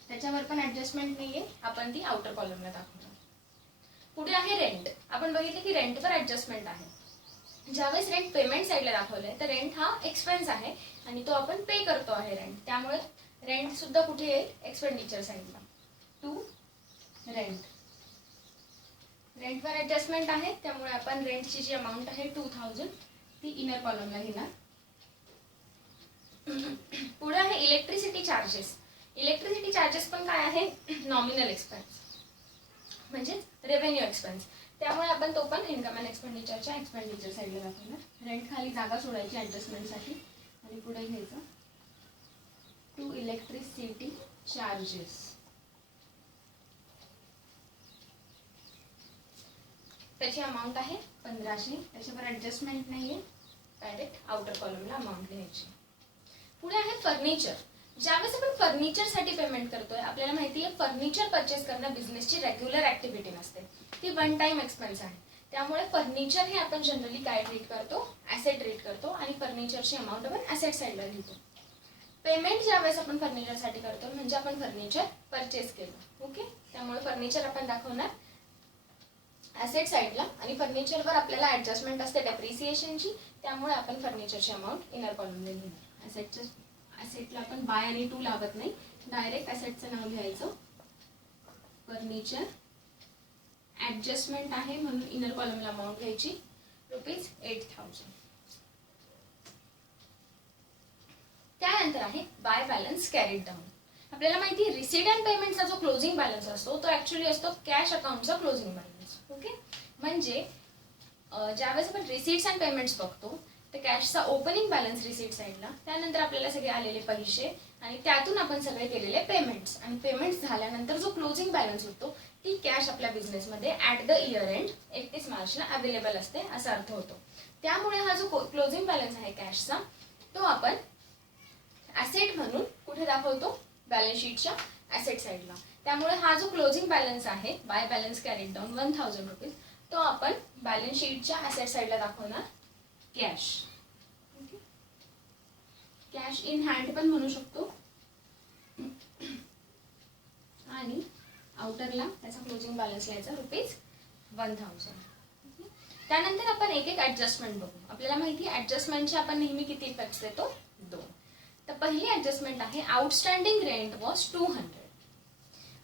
त्याच्यावर पण ऍडजस्टमेंट नाहीये आपण ती आउटर कॉलमला दाखवणार. पुढे आहे रेंट. आपण बघितले की रेंटवर ऍडजस्टमेंट आहे. ज्यावेळेस रेंट पेमेंट साईडला दाखवलंय तर रेंट हा एक्सपेन्स आहे आणि तो आपण पे करतो आहे रेंट. त्यामुळे रेंट सुद्धा कुठे येईल एक्सपेंडिचर साईडला टू रेंट. रेंटवर ऍडजस्टमेंट आहे त्यामुळे आपण रेंटची जी अमाऊंट आहे 2,000 ती इनर कॉलमला घेणार. पुढे आहे इलेक्ट्रिसिटी चार्जेस. इलेक्ट्रिसिटी चार्जेस पण काय आहे नॉमिनल एक्सपेन्स म्हणजे रेव्हेन्यू एक्सपेन्स. त्यामुळे आपण तो पण इन्कम अँड एक्सपेंडिचरच्या एक्सपेंडिचर साईडला दाखवणार. रेंट खाली जागा सोडायची ऍडजस्टमेंटसाठी आणि पुढे घ्यायचं टू इलेक्ट्रिसिटी चार्जेस. त्याची अमाऊंट आहे 1,500. त्याच्यावर ऍडजस्टमेंट नाहीये. डायरेक्ट आउटर कॉलमला अमाऊंट घ्यायची. पुढे आहे फर्निचर. ज्यावेळेस आपण फर्निचरसाठी पेमेंट करतोय आपल्याला माहिती आहे फर्निचर परचेस करणं बिझनेसची रेग्युलर ऍक्टिव्हिटी नसते. ती वन टाइम एक्सपेन्स आहे. त्यामुळे फर्निचर हे आपण जनरली काय ट्रीट करतो ऍसेट ट्रीट करतो आणि फर्निचरची अमाऊंट आपण ऍसेट साईडला लिहितो. पेमेंट ज्यावेळेस आपण फर्निचरसाठी करतो म्हणजे आपण फर्निचर परचेस केलं. ओके, त्यामुळे फर्निचर आपण दाखवणार ऍसेट साईडला आणि फर्निचरवर आपल्याला ऍडजस्टमेंट असते डेप्रिसिएशनची. त्यामुळे आपण फर्निचरची अमाऊंट इनर कॉलमला लिहिणार. ऍसेटला आपण बाय आणि टू लावत नाही. डायरेक्ट ऍसेटचं नाव लिहायचं फर्निचर. ऍडजस्टमेंट आहे म्हणून इनर कॉलमला अमाऊंट घ्यायची ₹8,000. त्यानंतर आहे बाय बॅलन्स कॅरीड डाऊन. आपल्याला माहिती आहे रिसीट अँड पेमेंटचा जो क्लोजिंग बॅलन्स असतो तो ऍक्च्युअली असतो कॅश अकाउंटचा क्लोजिंग बॅलन्स. ओके, म्हणजे ज्यावेळेस आपण रिसीट्स अँड पेमेंट्स बघतो तर कॅशचा ओपनिंग बॅलन्स रिसीट साईडला. त्यानंतर आपल्याला सगळे आलेले पैसे आणि त्यातून आपण सगळे केलेले पेमेंट्स आणि पेमेंट्स झाल्यानंतर जो क्लोजिंग बॅलन्स होतो ती कॅश आपल्या बिझनेसमध्ये ऍट द इयर एंड 31 मार्चला अवेलेबल असते असा अर्थ होतो. त्यामुळे हा जो क्लोजिंग बॅलन्स आहे कॅशचा तो आपण ऍसेट म्हणून कुठे दाखवतो बॅलन्स शीटच्या ऍसेट साईडला. त्यामुळे हा जो क्लोजिंग बॅलन्स आहे बाय बॅलन्स कॅरीड डाऊन ₹1,000 तो आपण बॅलन्स शीटच्या ऍसेट साईडला दाखवणार कॅश. कॅश इन हँड पण म्हणू शकतो आणि आउटरला त्याचा क्लोजिंग बॅलन्स लिहायचा ₹1,000. त्यानंतर आपण एक एक ऍडजस्टमेंट बघू. आपल्याला माहिती आहे ऍडजस्टमेंटचे आपण नेहमी किती इफेक्ट्स देतो 2. तर पहिली ऍडजस्टमेंट आहे आउटस्टँडिंग रेंट वॉज 200.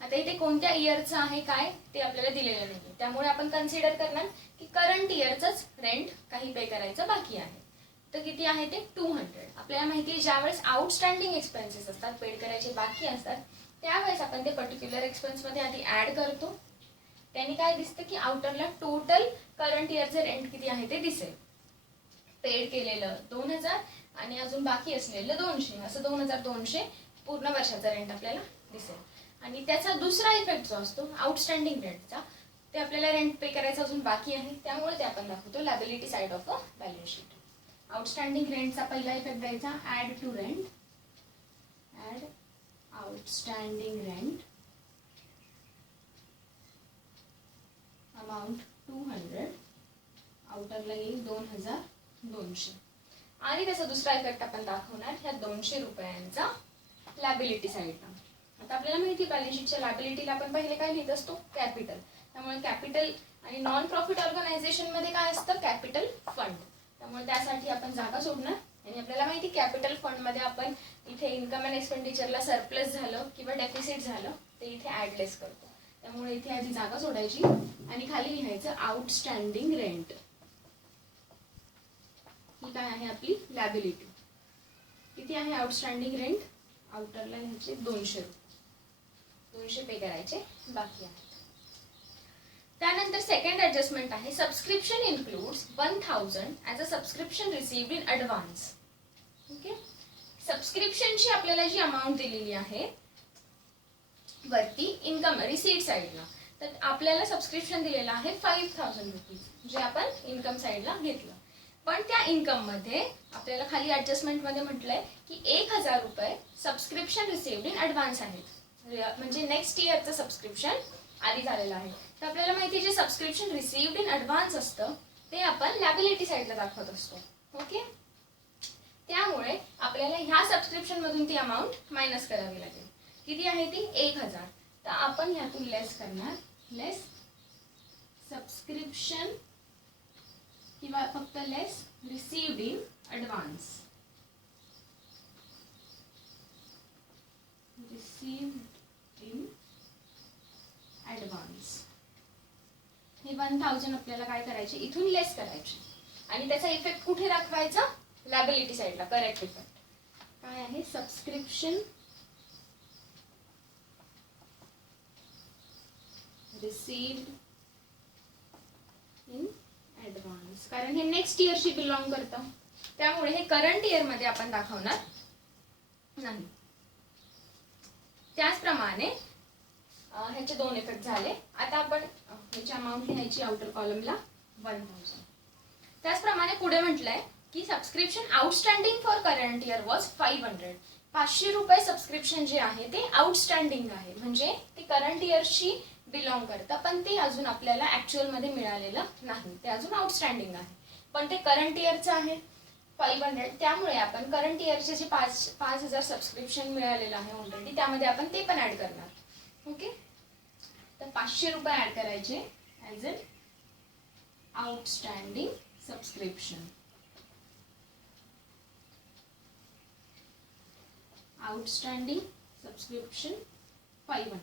आता इथे कोणत्या इयरचं आहे काय ते आपल्याला दिलेलं नाही. त्यामुळे आपण कन्सिडर करणार की करंट इयरचंच रेंट काही पे करायचं बाकी आहे. तर किती आहे ते 200. आपल्याला माहिती आहे ज्यावेळेस आउटस्टँडिंग एक्सपेन्सेस असतात, पेड करायचे बाकी असतात, त्यावेळेस आपण ते पर्टिक्युलर एक्सपेन्समध्ये आधी ॲड करतो. त्यांनी काय दिसतं की आउटरला टोटल करंट इयरचे रेंट किती आहे ते दिसेल. पेड केलेलं 2000 आणि अजून बाकी असलेलं 200, असं 2200 पूर्ण वर्षाचा रेंट आपल्याला दिसेल. आणि त्याचा दुसरा इफेक्ट जो असतो आउटस्टँडिंग रेंटचा, ते आपल्याला रेंट पे करायचं अजून बाकी आहे, त्यामुळे ते आपण दाखवतो liability side of a balance sheet. Outstanding रेंटचा पहिला इफेक्ट द्यायचा add to rent, add outstanding rent amount 200, आउटरला येईल 2200. आणि त्याचा दुसरा इफेक्ट आपण दाखवणार ह्या 200 रुपयांचा लायबिलिटी साईडला. आता आपल्याला माहिती आहे बॅलन्स शीटच्या लायबिलिटीला आपण पहिले काय लिहित असतो, कॅपिटल. त्यामुळे कॅपिटल आणि नॉन प्रॉफिट ऑर्गनायझेशन मध्ये काय असतं, कॅपिटल फंड. त्यामुळे त्यासाठी आपण जागा सोडणार. आणि आपल्याला माहिती कॅपिटल फंड मध्ये आपण इथे इन्कम अँड एक्सपेंडिचरला सरप्लस झालं किंवा डेफिसिट झालं ते इथे ॲडलेस करतो. त्यामुळे इथे आधी जागा सोडायची आणि खाली लिहायचं आउटस्टँडिंग रेंट. ही काय आहे आपली लायबिलिटी. किती आहे आउटस्टँडिंग रेंट, आउटरला लिहायचे 200 पे करायचे बाकी आहे. त्यानंतर सेकंड ऍडजस्टमेंट आहे subscription includes 1000 as a subscription received in advance. Okay, सबस्क्रिप्शनची आपल्याला जी अमाऊंट दिलेली आहे वरती इन्कम रिसीट साईडला, तर आपल्याला सबस्क्रिप्शन दिलेलं आहे 5000 रुपीज, जे आपण इन्कम साईडला घेतलं. पण त्या इन्कम मध्ये आपल्याला खाली ऍडजस्टमेंट मध्ये म्हटलंय की 1000 रुपये सबस्क्रिप्शन रिसीव्ड इन ॲडव्हान्स आहेत, म्हणजे नेक्स्ट इयरचं सबस्क्रिप्शन आधी झालेलं आहे. तर आपल्याला माहिती आहे जे सबस्क्रिप्शन रिसीव्ड इन ॲडव्हान्स असतं ते आपण लायबिलिटी साईडला दाखवत असतो. ओके, त्यामुळे आपल्याला ह्या सबस्क्रिप्शन मधून ती अमाऊंट मायनस करावी लागेल. किती आहे ती 1000. तर आपण ह्यातून लेस करणार, लेस सबस्क्रिप्शन किंवा फक्त less received in advance, received in advance. हे 1000 आपल्याला काय करायचे, इथून लेस करायचे आणि त्याचा इफेक्ट कुठे दाखवायचा, लायबिलिटी साईडला. करेक्ट इफेक्ट काय आहे, सबस्क्रिप्शन रिसीव्ड इन ॲडव्हान्स, कारण हे नेक्स्ट इयरशी बिलॉंग करतं, त्यामुळे हे करंट इयर मध्ये आपण दाखवणार नाही. त्याचप्रमाणे ह्याचे दोन इफेक्ट झाले. आता आपण ह्याची अमाऊंट लिहायची आउटर कॉलमला 1000. त्याचप्रमाणे पुढे म्हटलंय की subscription outstanding for current year was 500. 500 रुपये सबस्क्रिप्शन जे आहे ते आउटस्टँडिंग आहे, म्हणजे ते करंट इयरशी बिलॉंग करतं, पण ते अजून आपल्याला ऍक्च्युअल मध्ये मिळालेलं नाही, ते अजून आउटस्टँडिंग आहे. पण ते करंट इयरचं आहे 500, त्यामुळे आपण करंट इयरचे जे 5000 सबस्क्रिप्शन मिळालेलं आहे ऑलरेडी, त्यामध्ये आपण ते पण ऍड करणार. ओके, तर 500 रुपये ऍड करायचे as a outstanding subscription. Outstanding subscription 500.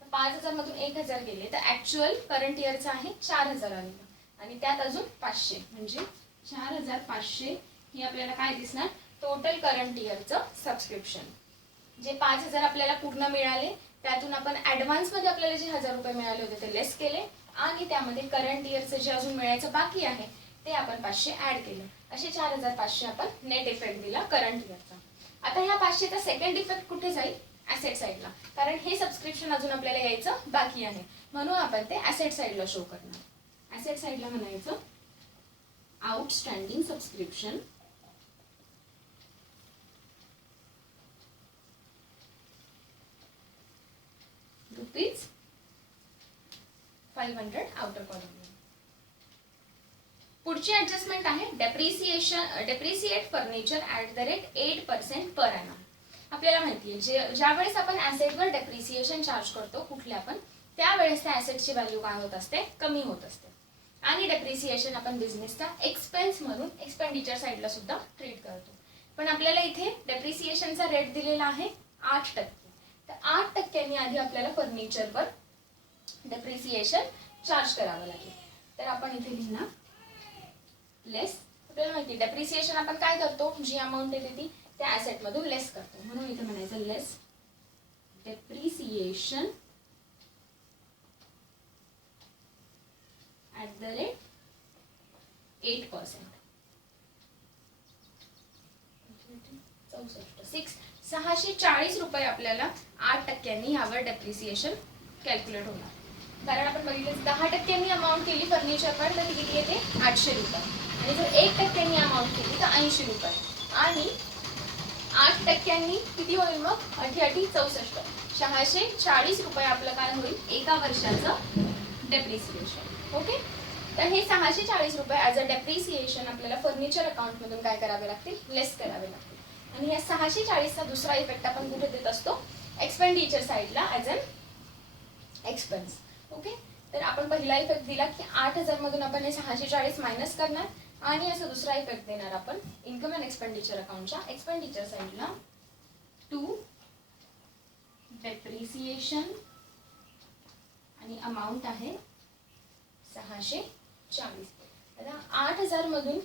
तर 5000 मधून 1000 गेले तर ऍक्च्युअल करंट इयरचं आहे 4000 आलेलं, आणि त्यात अजून 500 म्हणजे 4500 हे आपल्याला काय दिसणार, टोटल करंट इयरचं सबस्क्रिप्शन. जे 5000 आपल्याला पूर्ण मिळाले त्यातून आपण ॲडव्हान्स मध्ये आपल्याला जे 1000 रुपये मिळाले होते ते लेस केले, आणि त्यामध्ये करंट इयरचं जे अजून मिळायचं बाकी आहे ते आपण 500 ऍड केलं. असे 4500 आपण नेट इफेक्ट दिला करंट इयरचा. आता ह्या 500चा सेकंड इफेक्ट कुठे जाईल, ॲसेट साईडला, कारण हे सबस्क्रिप्शन अजून आपल्याला यायचं बाकी आहे, म्हणून आपण ते ॲसेट साईडला शो करणार. ॲसेट साईडला म्हणायचं outstanding subscription rupees 500 outer column. पुढची ऍडजस्टमेंट आहे depreciate furniture at the rate 8% per annum. आपल्याला माहिती आहे ज्यावेळेस आपण ॲसेटवर डेप्रिसिएशन चार्ज करतो कुठल्या पण, त्यावेळेस त्या ॲसेटची व्हॅल्यू काय होत असते, कमी होत असते. आणि डेप्रिसिएशन आपण बिझनेसचा एक्सपेन्स म्हणून एक्सपेंडिचर साईडला सुद्धा ट्रीट करतो. पण आपल्याला इथे डेप्रिसिएशनचा रेट दिलेला आहे 8%. तर 8% आधी आपल्याला फर्निचरवर डेप्रिसिएशन चार्ज करावं लागेल. तर आपण इथे लिहिणार लेस आपल्याला माहिती डेप्रिसिएशन आपण काय करतो, जी अमाऊंट येते ती त्या ऍसेट मधून लेस करतो, म्हणून इथे म्हणायचं लेस डेप्रिसिएशन @8%. 640 रुपये आपल्याला 8% यावर डेप्रिसिएशन कॅल्क्युलेट होणार. कारण आपण बघितलं 10% अमाऊंट केली फर्निचरवर तर किती येते 800 रुपये, आणि जर 1% अमाऊंट केली तर 80 रुपये, आणि 8% किती होईल मग 8×8 = 64. 640 रुपये आपलं काय होईल एका वर्षाचं डेप्रिसिएशन. ओके, तर हे 640 रुपये ॲज अ डेप्रिसिएशन आपल्याला फर्निचर अकाउंट मधून काय करावे लागतील, लेस करावे लागतील. आणि या 640चा दुसरा इफेक्ट आपण कुठे देत असतो, एक्सपेंडिचर साईडला ॲज अन एक्सपेन्स. ओके, तर आपण पहिला इफेक्ट दिला की 8000 मधून आपण हे 640 मायनस करणार, आणि असं दुसरा इफेक्ट देणार आपण इन्कम अँड एक्सपेंडिचर अकाउंटच्या एक्सपेंडिचर साईडला टू डेप्रिसिएशन, आणि अमाऊंट आहे 640. आता 8000 मधून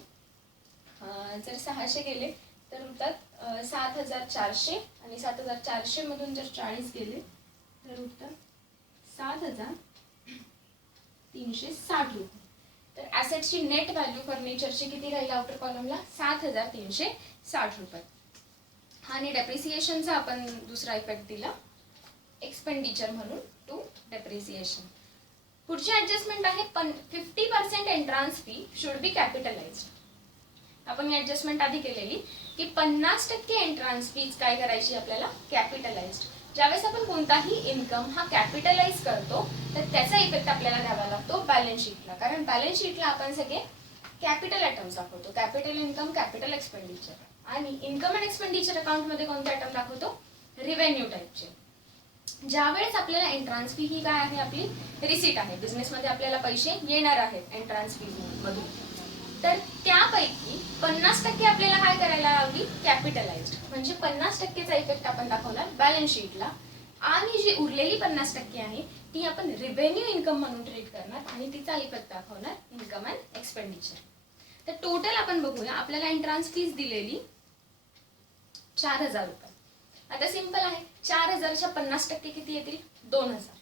जर 600 गेले तर उरतात 7400, आणि 7400 मधून जर 40 गेले तर उरतात 7360 रुपये. तर ॲसेटची नेट व्हॅल्यू फर्निचरची किती राहील आउटर कॉलमला 7360 रुपये. आणि डेप्रिसिएशनचा आपण दुसरा इफेक्ट दिला एक्सपेंडिचर म्हणून टू डेप्रिसिएशन. पुढची ऍडजस्टमेंट आहे 50% एंट्रान्स फी शुड बी कॅपिटलाइज्ड. आपण ऍडजस्टमेंट आधी केलेली की 50% एंट्रान्स फीज काय करायची आपल्याला कॅपिटलाइज्ड. ज्यावेळेस आपण कोणताही इन्कम हा कॅपिटलाइज करतो तर त्याचा इफेक्ट आपल्याला द्यावा लागतो बॅलन्स शीटला, कारण बॅलन्स शीटला आपण सगळे कॅपिटल आयटम्स दाखवतो, कॅपिटल इन्कम, कॅपिटल एक्सपेंडिचर. आणि इन्कम अँड एक्सपेंडिचर अकाउंट मध्ये कोणते आयटम दाखवतो, रिव्हेन्यू टाईपचे. ज्यावेळेस आपल्याला एंट्रान्स फी ही काय आहे आपली रिसीट आहे, बिझनेसमध्ये आपल्याला पैसे येणार आहेत एंट्रान्स फी मधून, तर त्यापैकी 50% आपल्याला काय करायला हवी कॅपिटलाइज्ड, म्हणजे 50%चा इफेक्ट आपण दाखवणार बॅलन्स शीटला, आणि जी उरलेली 50% आहे ती आपण रिव्हेन्यू इन्कम म्हणून ट्रीट करणार आणि तिचा इफेक्ट दाखवणार इन्कम अँड एक्सपेंडिचर. तर टोटल आपण बघूया, आपल्याला एंट्रान्स फीज दिलेली 4000 रुपये. आता सिंपल आहे, 4000च्या 50% किती येतील 2000.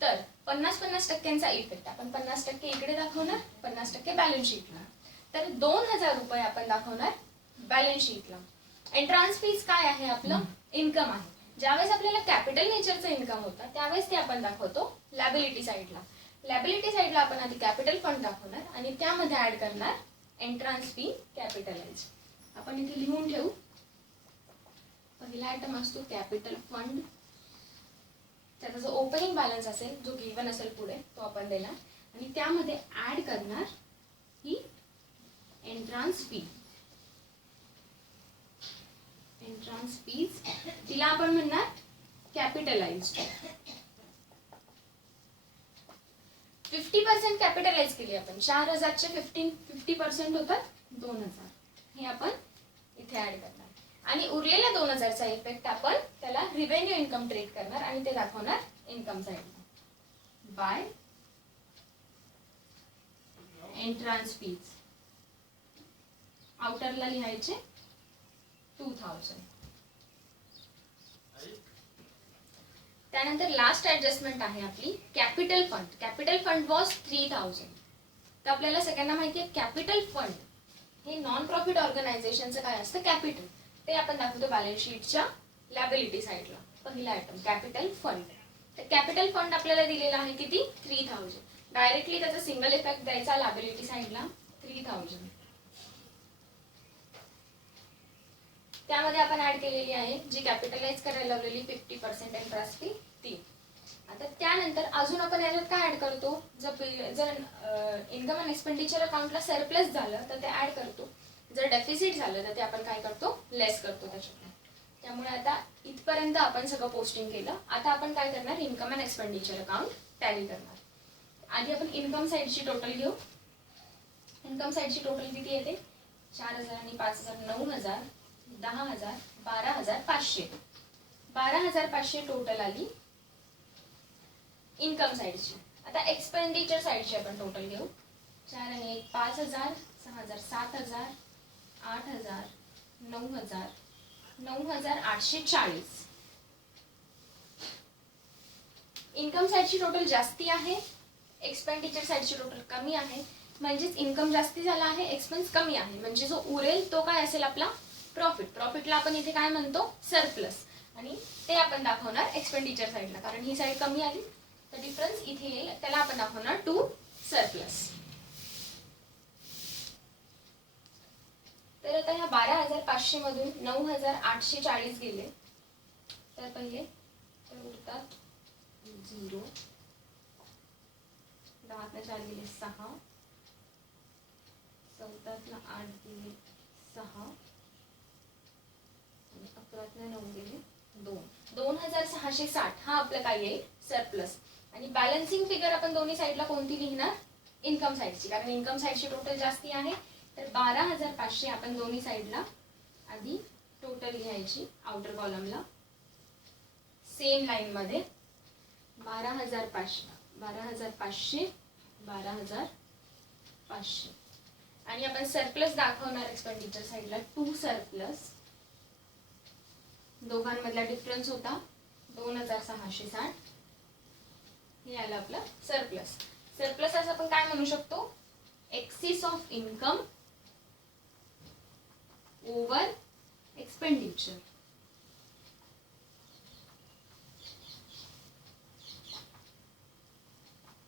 तर 50% इफेक्ट आपण 50% इकडे दाखवणार, 50% बॅलन्स शीटला. तर 2000 रुपये आपण दाखवणार बॅलन्स शीटला. एंट्रान्स फीज काय आहे आपलं इन्कम आहे. ज्यावेळेस आपल्याला कॅपिटल नेचरचं इन्कम होतं त्यावेळेस ते आपण दाखवतो लॅबिलिटी साईडला. लॅबिलिटी साईडला आपण आधी कॅपिटल फंड दाखवणार आणि त्यामध्ये ऍड करणार एंट्रान्स फी कॅपिटलाइज. आपण इथे लिहून ठेवू. पहिला आयटम असतो कॅपिटल फंड, त्याचा जो ओपनिंग बॅलन्स असेल जो गिवन असेल पुढे तो आपण देणार आणि त्यामध्ये ऍड करणार ही एंट्रान्स फी. एंट्रान्स फीज तिला आपण म्हणणार कॅपिटलाइज्ड. 50% कॅपिटलाइज केली आपण. 4000चे 50% होतात 2000. हे आपण इथे ऍड करणार आणि उरलेल्या 2000चा इफेक्ट आपण त्याला रिव्हेन्यू इन्कम ट्रीट करणार आणि ते दाखवणार इन्कम साइडला बाय एंट्रान्स फीज. आउटरला लिहायचे 2000. त्यानंतर लास्ट ऍडजस्टमेंट आहे आपली capital fund. Capital fund was 3000. तर आपल्याला सगळ्यांना माहिती आहे कॅपिटल फंड हे नॉन प्रॉफिट ऑर्गनायझेशनचं काय असतं कॅपिटल, ते आपण दाखवतो बॅलन्स शीटच्या लॅबिलिटी साईडला. पहिला आयटम कॅपिटल फंड. तर कॅपिटल फंड आपल्याला दिलेला आहे किती 3000. डायरेक्टली त्याचा सिंगल इफेक्ट द्यायचा लॅबिलिटी साईडला 3000. त्यामध्ये आपण ऍड केलेली आहे जी कॅपिटलाइज करायला लावलेली 50% एंट्रान्स फी ती. आता त्यानंतर अजून आपण याच्यात काय ऍड करतो, जर इन्कम अँड एक्सपेंडिचर अकाउंटला सरप्लस झालं तर ते ऍड करतो, जर डेफिसिट झालं तर ते आपण काय करतो लेस करतो त्याच्यात. त्यामुळे आता इथपर्यंत आपण सगळं पोस्टिंग केलं. आता आपण काय करणार income and expenditure account tally करणार. आधी आपण इन्कम साइडची टोटल घेऊ. इन्कम साइडची टोटल किती येते 4000 आणि 5000 9000 10000 12500. 12500 टोटल आली इन्कम साइडची. आता एक्सपेंडिचर साइडची आपण टोटल घेऊ. 4 आणि 1 5000 6,000, 7,000, 8,000, 9,000, 9,840. इन्कम साईडची टोटल जास्ती आहे, एक्सपेंडिचर साईडची टोटल कमी आहे. म्हणजेच इन्कम जास्ती झाला आहे, एक्सपेन्स कमी आहे. म्हणजे जो उरेल तो काय असेल आपला प्रॉफिट. प्रॉफिटला आपण इथे काय म्हणतो सरप्लस. आणि ते आपण दाखवणार एक्सपेंडिचर साईडला, कारण ही साईड कमी आली तर डिफरन्स इथे येईल, त्याला आपण दाखवणार टू सरप्लस. तर आता ह्या 12,500 मधून 9,840 गेले तर पहिले तर उरतात 0, 10 4 गेले 6, 14 8 गेले 6, 11 9 गेले 2. 2,660 हा आपलं काय येईल सरप्लस. आणि बॅलन्सिंग फिगर आपण दोन्ही साईडला कोणती लिहिणार, इन्कम साईडची, कारण इन्कम साईडची टोटल जास्ती आहे. तर 12,500 आपण दोन्ही साईडला आधी टोटल लिहायची आउटर कॉलमला सेम लाईन मध्ये. 12,500, 12,500, 12,500. आणि आपण सरप्लस दाखवणार एक्सपेंडिचर साईडला टू सरप्लस. दोघांमधला डिफरन्स होता 2,660. हे आलं आपलं सरप्लस. सरप्लस असं आपण काय म्हणू शकतो, excess of income over expenditure.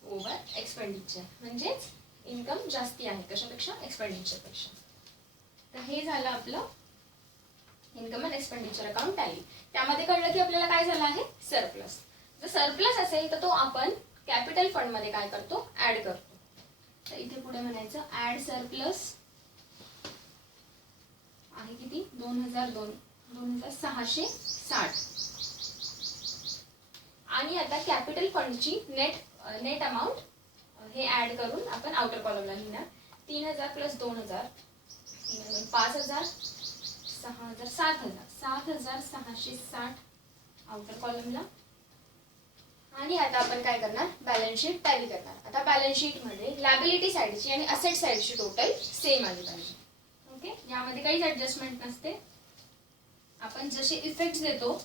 Over expenditure म्हणजेच इन्कम जास्ती आहे कशापेक्षा, एक्सपेंडिचर पेक्षा. तर हे झालं आपलं income and expenditure account tally. त्यामध्ये कळलं की आपल्याला काय झालं आहे सरप्लस. जर सरप्लस असेल तर तो आपण कॅपिटल फंड मध्ये काय करतो, ऍड करतो. तर इथे पुढे म्हणायचं ऍड सरप्लस आहे किती 2,660. आणि आता कॅपिटल फंडची नेट अमाऊंट हे ऍड करून आपण आउटर कॉलमला लिहिणार. 3,000 प्लस 2,000 5,000, 6,000, 7,000, 7,660 आउटर कॉलमला. आणि आता आपण काय करणार, बॅलन्स शीट टॅली करणार. आता बॅलन्स शीट मध्ये लॅबिलिटी साईडची आणि असेट साईडची टोटल सेम आली पाहिजे. ओके, यामध्ये काहीच ऍडजस्टमेंट नसते. आपण जसे इफेक्ट्स देतो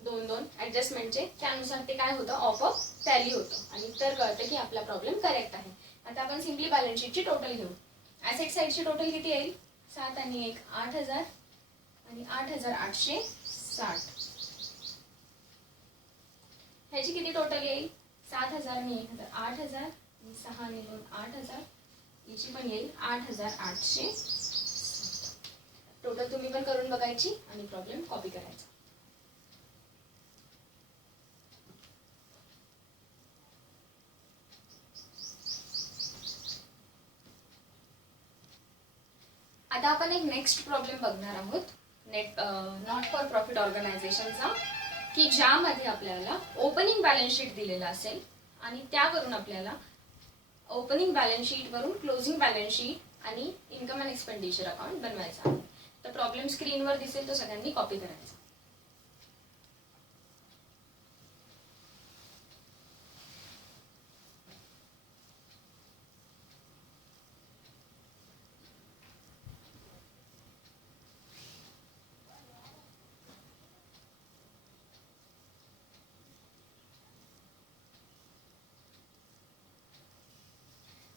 दोन ऍडजस्टमेंटचे, त्यानुसार ते काय होतं ऑफ टॅली होतं आणि तर कळतं की आपला प्रॉब्लेम करेक्ट आहे. आता आपण सिम्पली बॅलन्स शीटची टोटल घेऊ. ऍसेट साईडची टोटल किती येईल, 7 आणि 1 8,000 आणि 8,860. ह्याची किती टोटल येईल, 7,000 आणि 1,000 8,000 आणि 6 आणि 2 8,000. याची पण येईल 8,800. टोटल तुम्ही पण करून बघायची आणि प्रॉब्लेम कॉपी करायचा. आता आपण एक नेक्स्ट प्रॉब्लेम बघणार आहोत नॉट फॉर प्रॉफिट ऑर्गनायझेशनचा, की ज्यामध्ये आपल्याला ओपनिंग बॅलन्स शीट दिलेला असेल आणि त्यावरून आपल्याला ओपनिंग बॅलन्स शीट वरून क्लोजिंग बॅलन्स शीट आणि इन्कम अँड एक्सपेंडिचर अकाउंट बनवायचा आहे. तर प्रॉब्लेम स्क्रीनवर दिसेल, तो सगळ्यांनी कॉपी करायचा.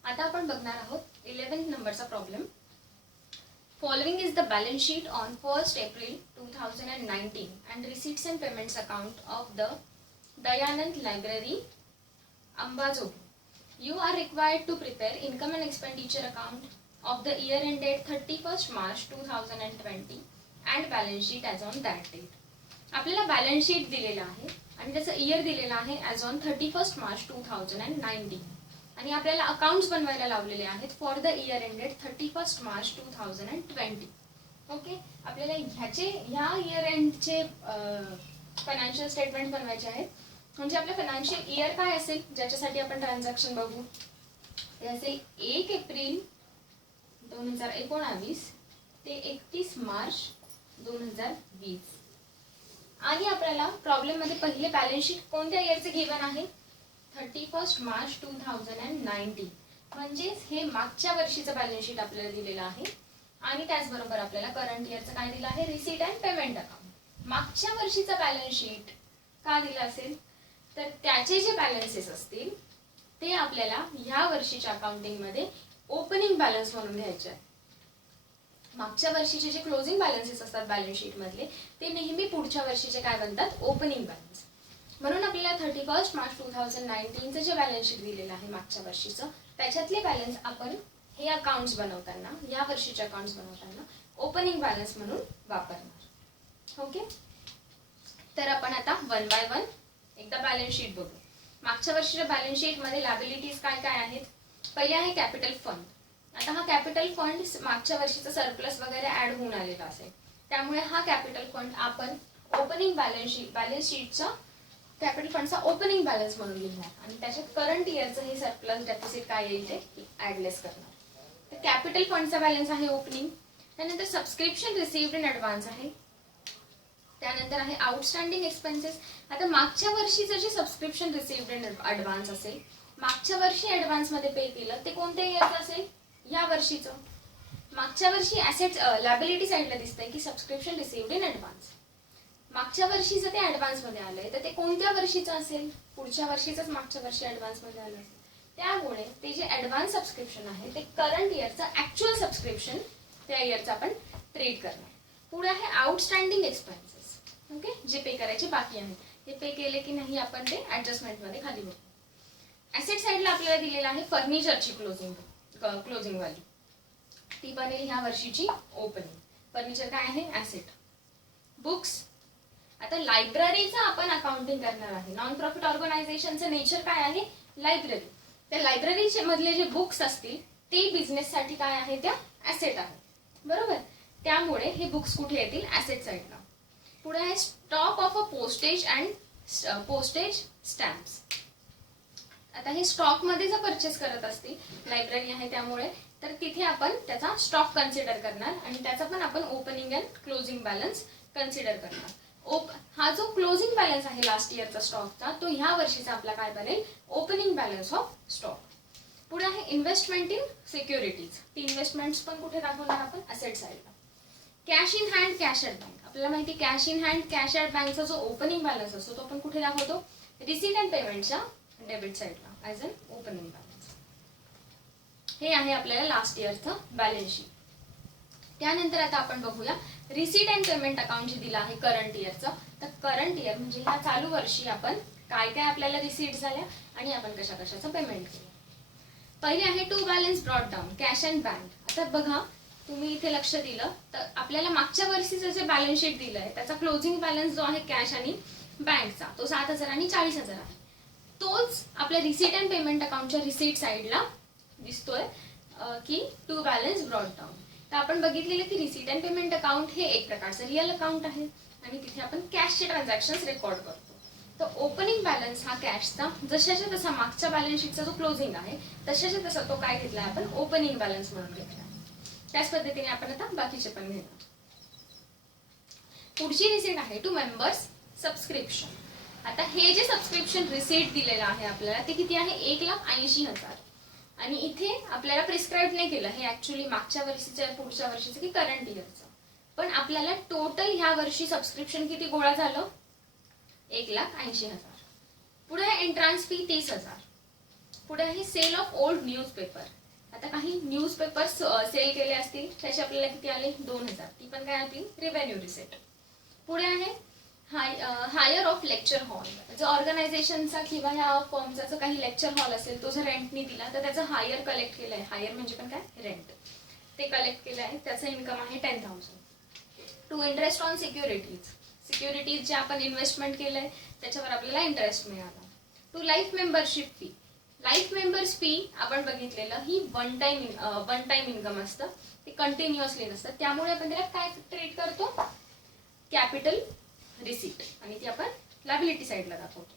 आता आपण बघणार आहोत 11th नंबरचा problem. Following is the balance sheet on 1st April 2019 and receipts and payments account of the Dayanand Library, Ambajogli. You are required to prepare income and expenditure account of the year ended 31st March 2020 and balance sheet as on that date. आपल्याला balance sheet दिलेला आहे आणि त्याचं year दिलेलं आहे as on 31st March 2019 आणि आपल्याला accounts बनवायला लावलेले आहेत for the year ended 31st March 2020. Okay, आपल्याला ह्या इयर एंडचे फायनान्शियल स्टेटमेंट बनवायचे आहेत. म्हणजे आपलं फायनान्शियल इयर काय असेल ज्याच्यासाठी आपण ट्रान्झॅक्शन बघू, ते असेल 1 एप्रिल 2019 ते 31 मार्च 2020. आणि आपल्याला प्रॉब्लेम मध्ये पहिले बॅलन्स शीट कोणत्या इयरचे गिवन आहे, 31st March 2019. म्हणजेच हे मागच्या वर्षीचं बॅलन्स शीट आपल्याला दिलेलं आहे आणि त्याचबरोबर आपल्याला करंट इयरचं काय दिलं आहे, रिसीट अँड पेमेंट अकाउंट. मागच्या वर्षीचं बॅलन्स शीट का दिलं असेल तर त्याचे जे बॅलन्सेस असतील ते आपल्याला ह्या वर्षीच्या अकाउंटिंगमध्ये ओपनिंग बॅलन्स म्हणून घ्यायचे आहे. मागच्या वर्षीचे जे क्लोजिंग बॅलन्सेस असतात बॅलन्स शीट मधले ते नेहमी पुढच्या वर्षीचे काय बनतात, ओपनिंग बॅलन्स. म्हणून आपल्याला 31 मार्च 2019चं जे बॅलन्स शीट दिलेलं आहे मागच्या वर्षीचं त्याच्यातले बॅलन्स आपण हे अकाउंट्स बनवताना, या वर्षीचे अकाउंट्स बनवताना ओपनिंग बॅलन्स म्हणून वापरणार. ओके, तर आपण आता वन बाय वन एकदा बॅलन्स शीट बघू. मागच्या वर्षीच्या बॅलन्स शीट मध्ये लायबिलिटीज काय काय आहेत. पहिले आहे कॅपिटल फंड. आता हा कॅपिटल फंड मागच्या वर्षीचा सरप्लस वगैरे ऍड होऊन आलेला असेल, त्यामुळे हा कॅपिटल फंड आपण ओपनिंग बॅलन्स शीटचा कॅपिटल फंडचा ओपनिंग बॅलन्स म्हणून लिहिणार आणि त्याच्यात करंट इयरचं हे सरप्लस डेफिसिट काय येईल ते ऍडलेस करणार. तर कॅपिटल फंडचा बॅलन्स आहे ओपनिंग. त्यानंतर सबस्क्रिप्शन रिसिव्ड इन ऍडव्हान्स आहे. त्यानंतर आहे आउटस्टँडिंग एक्सपेन्सेस. आता मागच्या वर्षीचं जे सबस्क्रिप्शन रिसिव्ड इन ऍडव्हान्स असेल, मागच्या वर्षी ऍडव्हान्स मध्ये पे केलं ते कोणत्या इयरचं असेल, या वर्षीचं. मागच्या वर्षी ऍसेट लायबिलिटी साईडला दिसतंय की सबस्क्रिप्शन रिसिव्ड इन ऍडव्हान्स. मागच्या वर्षी जर ते ऍडव्हान्स मध्ये आलंय तर ते कोणत्या वर्षीचं असेल, पुढच्या वर्षीच मागच्या वर्षी ऍडव्हान्स मध्ये आलं असेल. त्यामुळे ते जे ऍडव्हान्स सबस्क्रिप्शन आहे ते करंट इयरचं ऍक्च्युअल सबस्क्रिप्शन त्या इयरचं आपण ट्रीट करणार. पुढे आहे आउटस्टँडिंग एक्सपेन्सेस. ओके, जे पे करायचे बाकी आहे ते पे केले की नाही आपण ते ऍडजस्टमेंट मध्ये खाली बघू. ऍसेट साईडला आपल्याला दिलेलं आहे फर्निचरची क्लोजिंग व्हॅल्यू, ती बनेल ह्या वर्षीची ओपनिंग. फर्निचर काय आहे, ऍसेट. बुक्स, आता लायब्ररीचं आपण अकाउंटिंग करणार आहे. नॉन प्रॉफिट ऑर्गनायझेशनचं नेचर काय आहे, लायब्ररी. त्या लायब्ररीचे मधले जे बुक्स असतील ते बिझनेस साठी काय आहे, त्या ऍसेट आहे, बरोबर. त्यामुळे हे बुक्स कुठे येतील, ऍसेट साईडला. पुढे आहे stock of a postage and postage stamps. आता हे स्टॉक मध्ये जर परचेस करत असतील, लायब्ररी आहे त्यामुळे, तर तिथे आपण त्याचा स्टॉक कन्सिडर करणार आणि त्याचा पण आपण opening and closing balance consider करणार. हा जो क्लोजिंग बॅलन्स आहे लास्ट इयरचा स्टॉकचा, तो ह्या वर्षीचा आपला काय बनेल, ओपनिंग बॅलन्स ऑफ स्टॉक. पुढे आहे इन्व्हेस्टमेंट इन सिक्युरिटीज. ती इन्व्हेस्टमेंट्स पण कुठे दाखवणार आपण, असेट साईडला. Cash in hand, cash at bank. आपल्याला माहिती cash in hand, cash at बँकचा जो ओपनिंग बॅलन्स असतो तो आपण कुठे दाखवतो, रिसीट अँड पेमेंटच्या डेबिट साईडला ॲज अन ओपनिंग बॅलन्स. हे आहे आपल्याला लास्ट इयरचं बॅलन्स शीट. त्यानंतर आता आपण बघूया रिसीट अँड पेमेंट अकाउंट जे दिलं आहे करंट इयरचं. तर करंट इयर म्हणजे ह्या चालू वर्षी आपण काय काय आपल्याला रिसीट झाल्या आणि आपण कशा कशाचं पेमेंट केलं. पहिले आहे to balance brought down, cash and bank. आता बघा तुम्ही इथे लक्ष दिलं तर आपल्याला मागच्या वर्षीचं जे बॅलन्स शीट दिलंय त्याचा क्लोजिंग बॅलन्स जो आहे कॅश आणि बँकचा तो 7,000 आणि 40,000 आहे. तोच आपल्या रिसीट अँड पेमेंट अकाउंटच्या रिसीट साईडला दिसतोय की टू बॅलन्स ब्रॉट डाऊन. तर आपण बघितलेलं की रिसीट अँड पेमेंट अकाउंट हे एक प्रकारचं रिअल अकाउंट आहे आणि तिथे आपण कॅशचे ट्रान्झॅक्शन्स रेकॉर्ड करतो. तर ओपनिंग बॅलन्स हा कॅशचा जशाच्या तसा मागच्या बॅलन्स शीटचा जो क्लोजिंग आहे तशाच्या तसा तो काय घेतला आपण, ओपनिंग बॅलन्स म्हणून घेतला. त्याच पद्धतीने आपण आता बाकीचे पण घेणार. पुढची रिसीट आहे टू मेंबर्स सबस्क्रिप्शन. आता हे जे सबस्क्रिप्शन रिसीट दिलेलं आहे आपल्याला ते किती आहे, 1,80,000. आणि इथे आपल्याला प्रिस्क्राईब नाही केलं हे ऍक्च्युअली मागच्या वर्षीचं, पुढच्या वर्षीचं की करंट इयरचं. पण आपल्याला टोटल ह्या वर्षी सबस्क्रिप्शन किती गोळा झालं, 1,80,000. पुढे आहे एंट्रान्स फी 30,000. पुढे आहे सेल ऑफ ओल्ड न्यूजपेपर. आता काही न्यूजपेपर सेल केले असतील त्याचे आपल्याला किती आले, 2,000. ती पण काय आपली रेव्हेन्यू रिसीट. पुढे आहे हायर ऑफ लेक्चर हॉल. जो ऑर्गनायझेशनचा किंवा ह्या फर्मचा जो काही लेक्चर हॉल असेल तो जर रेंटनी दिला तर त्याचं हायर कलेक्ट केलंय. हायर म्हणजे पण काय, रेंट. ते कलेक्ट केलं आहे, त्याचं इन्कम आहे 10,000. टू इंटरेस्ट ऑन सिक्युरिटीज जे आपण इन्व्हेस्टमेंट केलंय त्याच्यावर आपल्याला इंटरेस्ट मिळाला. To life membership fee. Life members fee आपण बघितलेलं ही वन टाइम इन्कम असतं, ते कंटिन्युअसली नसतं. त्यामुळे आपण त्याला काय ट्रीट करतो, कॅपिटल रिसीट, आणि ती आपण लायबिलिटी साईडला दाखवतो.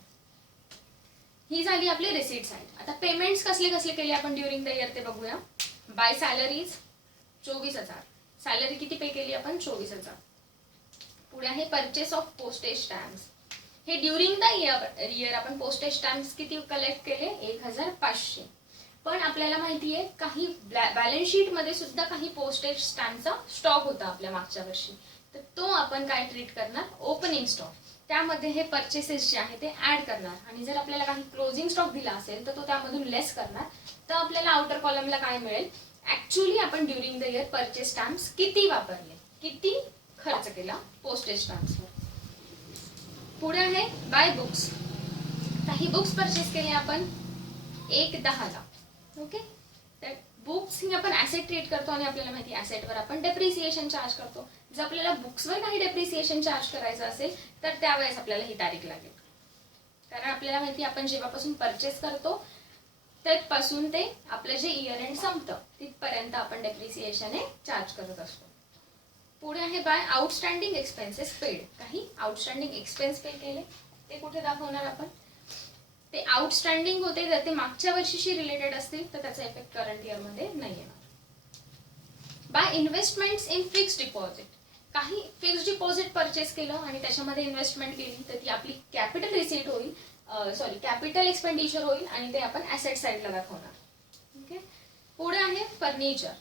ही झाली आपली रिसीट साईड. आता पेमेंट्स कसले कसले केले आपण ड्युरिंग द इयर ते बघूया. Bye salaries 24,000. सॅलरी किती पे केली आपण, 24,000. पुढे आहे परचेस ऑफ पोस्टेज स्टॅम्प्स. हे ड्युरिंग द इयर आपण पोस्टेज स्टॅम्प्स किती कलेक्ट केले, 1,500. पण आपल्याला माहिती आहे काही बॅलन्स शीट मध्ये सुद्धा काही पोस्टेज स्टॅम्पचा स्टॉक होता आपल्या मागच्या वर्षी, तर तो आपण काय ट्रीट करणार, ओपनिंग स्टॉक. त्यामध्ये हे परचेसेस जे आहे ते ऍड करणार आणि जर आपल्याला काही क्लोजिंग स्टॉक दिला असेल तर तो त्यामधून लेस करणार. तर आपल्याला आउटर कॉलमला काय मिळेल, ऍक्च्युअली आपण during the year purchase stamps किती वापरले, किती खर्च केला पोस्टेज स्टॅम्प्सवर. पुढे आहे बाय बुक्स. काही बुक्स परचेस केले आपण 1/10 ला. ओके, तर बुक्स ही आपण ऍसेट ट्रीट करतो आणि आपल्याला माहिती ऍसेटवर आपण डेप्रिसिएशन चार्ज करतो. जर आपल्याला बुक्सवर काही डेप्रिसिएशन चार्ज करायचं असेल तर त्यावेळेस आपल्याला ही तारीख लागेल, कारण आपल्याला माहिती आपण जेव्हापासून परचेस करतो त्यापासून ते आपलं जे इयर एंड संपतं तिथपर्यंत आपण डेप्रिसिएशन हे चार्ज करत असतो. पुढे आहे बाय आउटस्टँडिंग एक्सपेन्सेस पेड. काही आउटस्टँडिंग एक्सपेन्स पे केले ते कुठे दाखवणार आपण, ते आउटस्टँडिंग होते तर ते मागच्या वर्षीशी रिलेटेड असतील तर त्याचा इफेक्ट करंट इयर मध्ये नाही येणार. By investments in fixed deposit. काही फिक्स्ड डिपॉझिट परचेस केलं आणि त्याच्यामध्ये इन्व्हेस्टमेंट केली तर ती आपली कॅपिटल रिसीट होईल, कॅपिटल एक्सपेंडिचर होईल आणि ते आपण ऍसेट साईडला दाखवणार. ओके, पुढे आहे फर्निचर.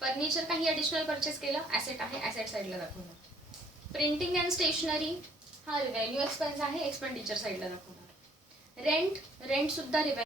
फर्निचर काही ॲडिशनल परचेस केलं, ऍसेट आहे, ऍसेट साईडला दाखवणार. प्रिंटिंग अँड स्टेशनरी हा रिव्हेन्यू एक्सपेन्स आहे, एक्सपेंडिचर साईडला दाखवणार. रेंट सुद्धा रिव्हेन्यू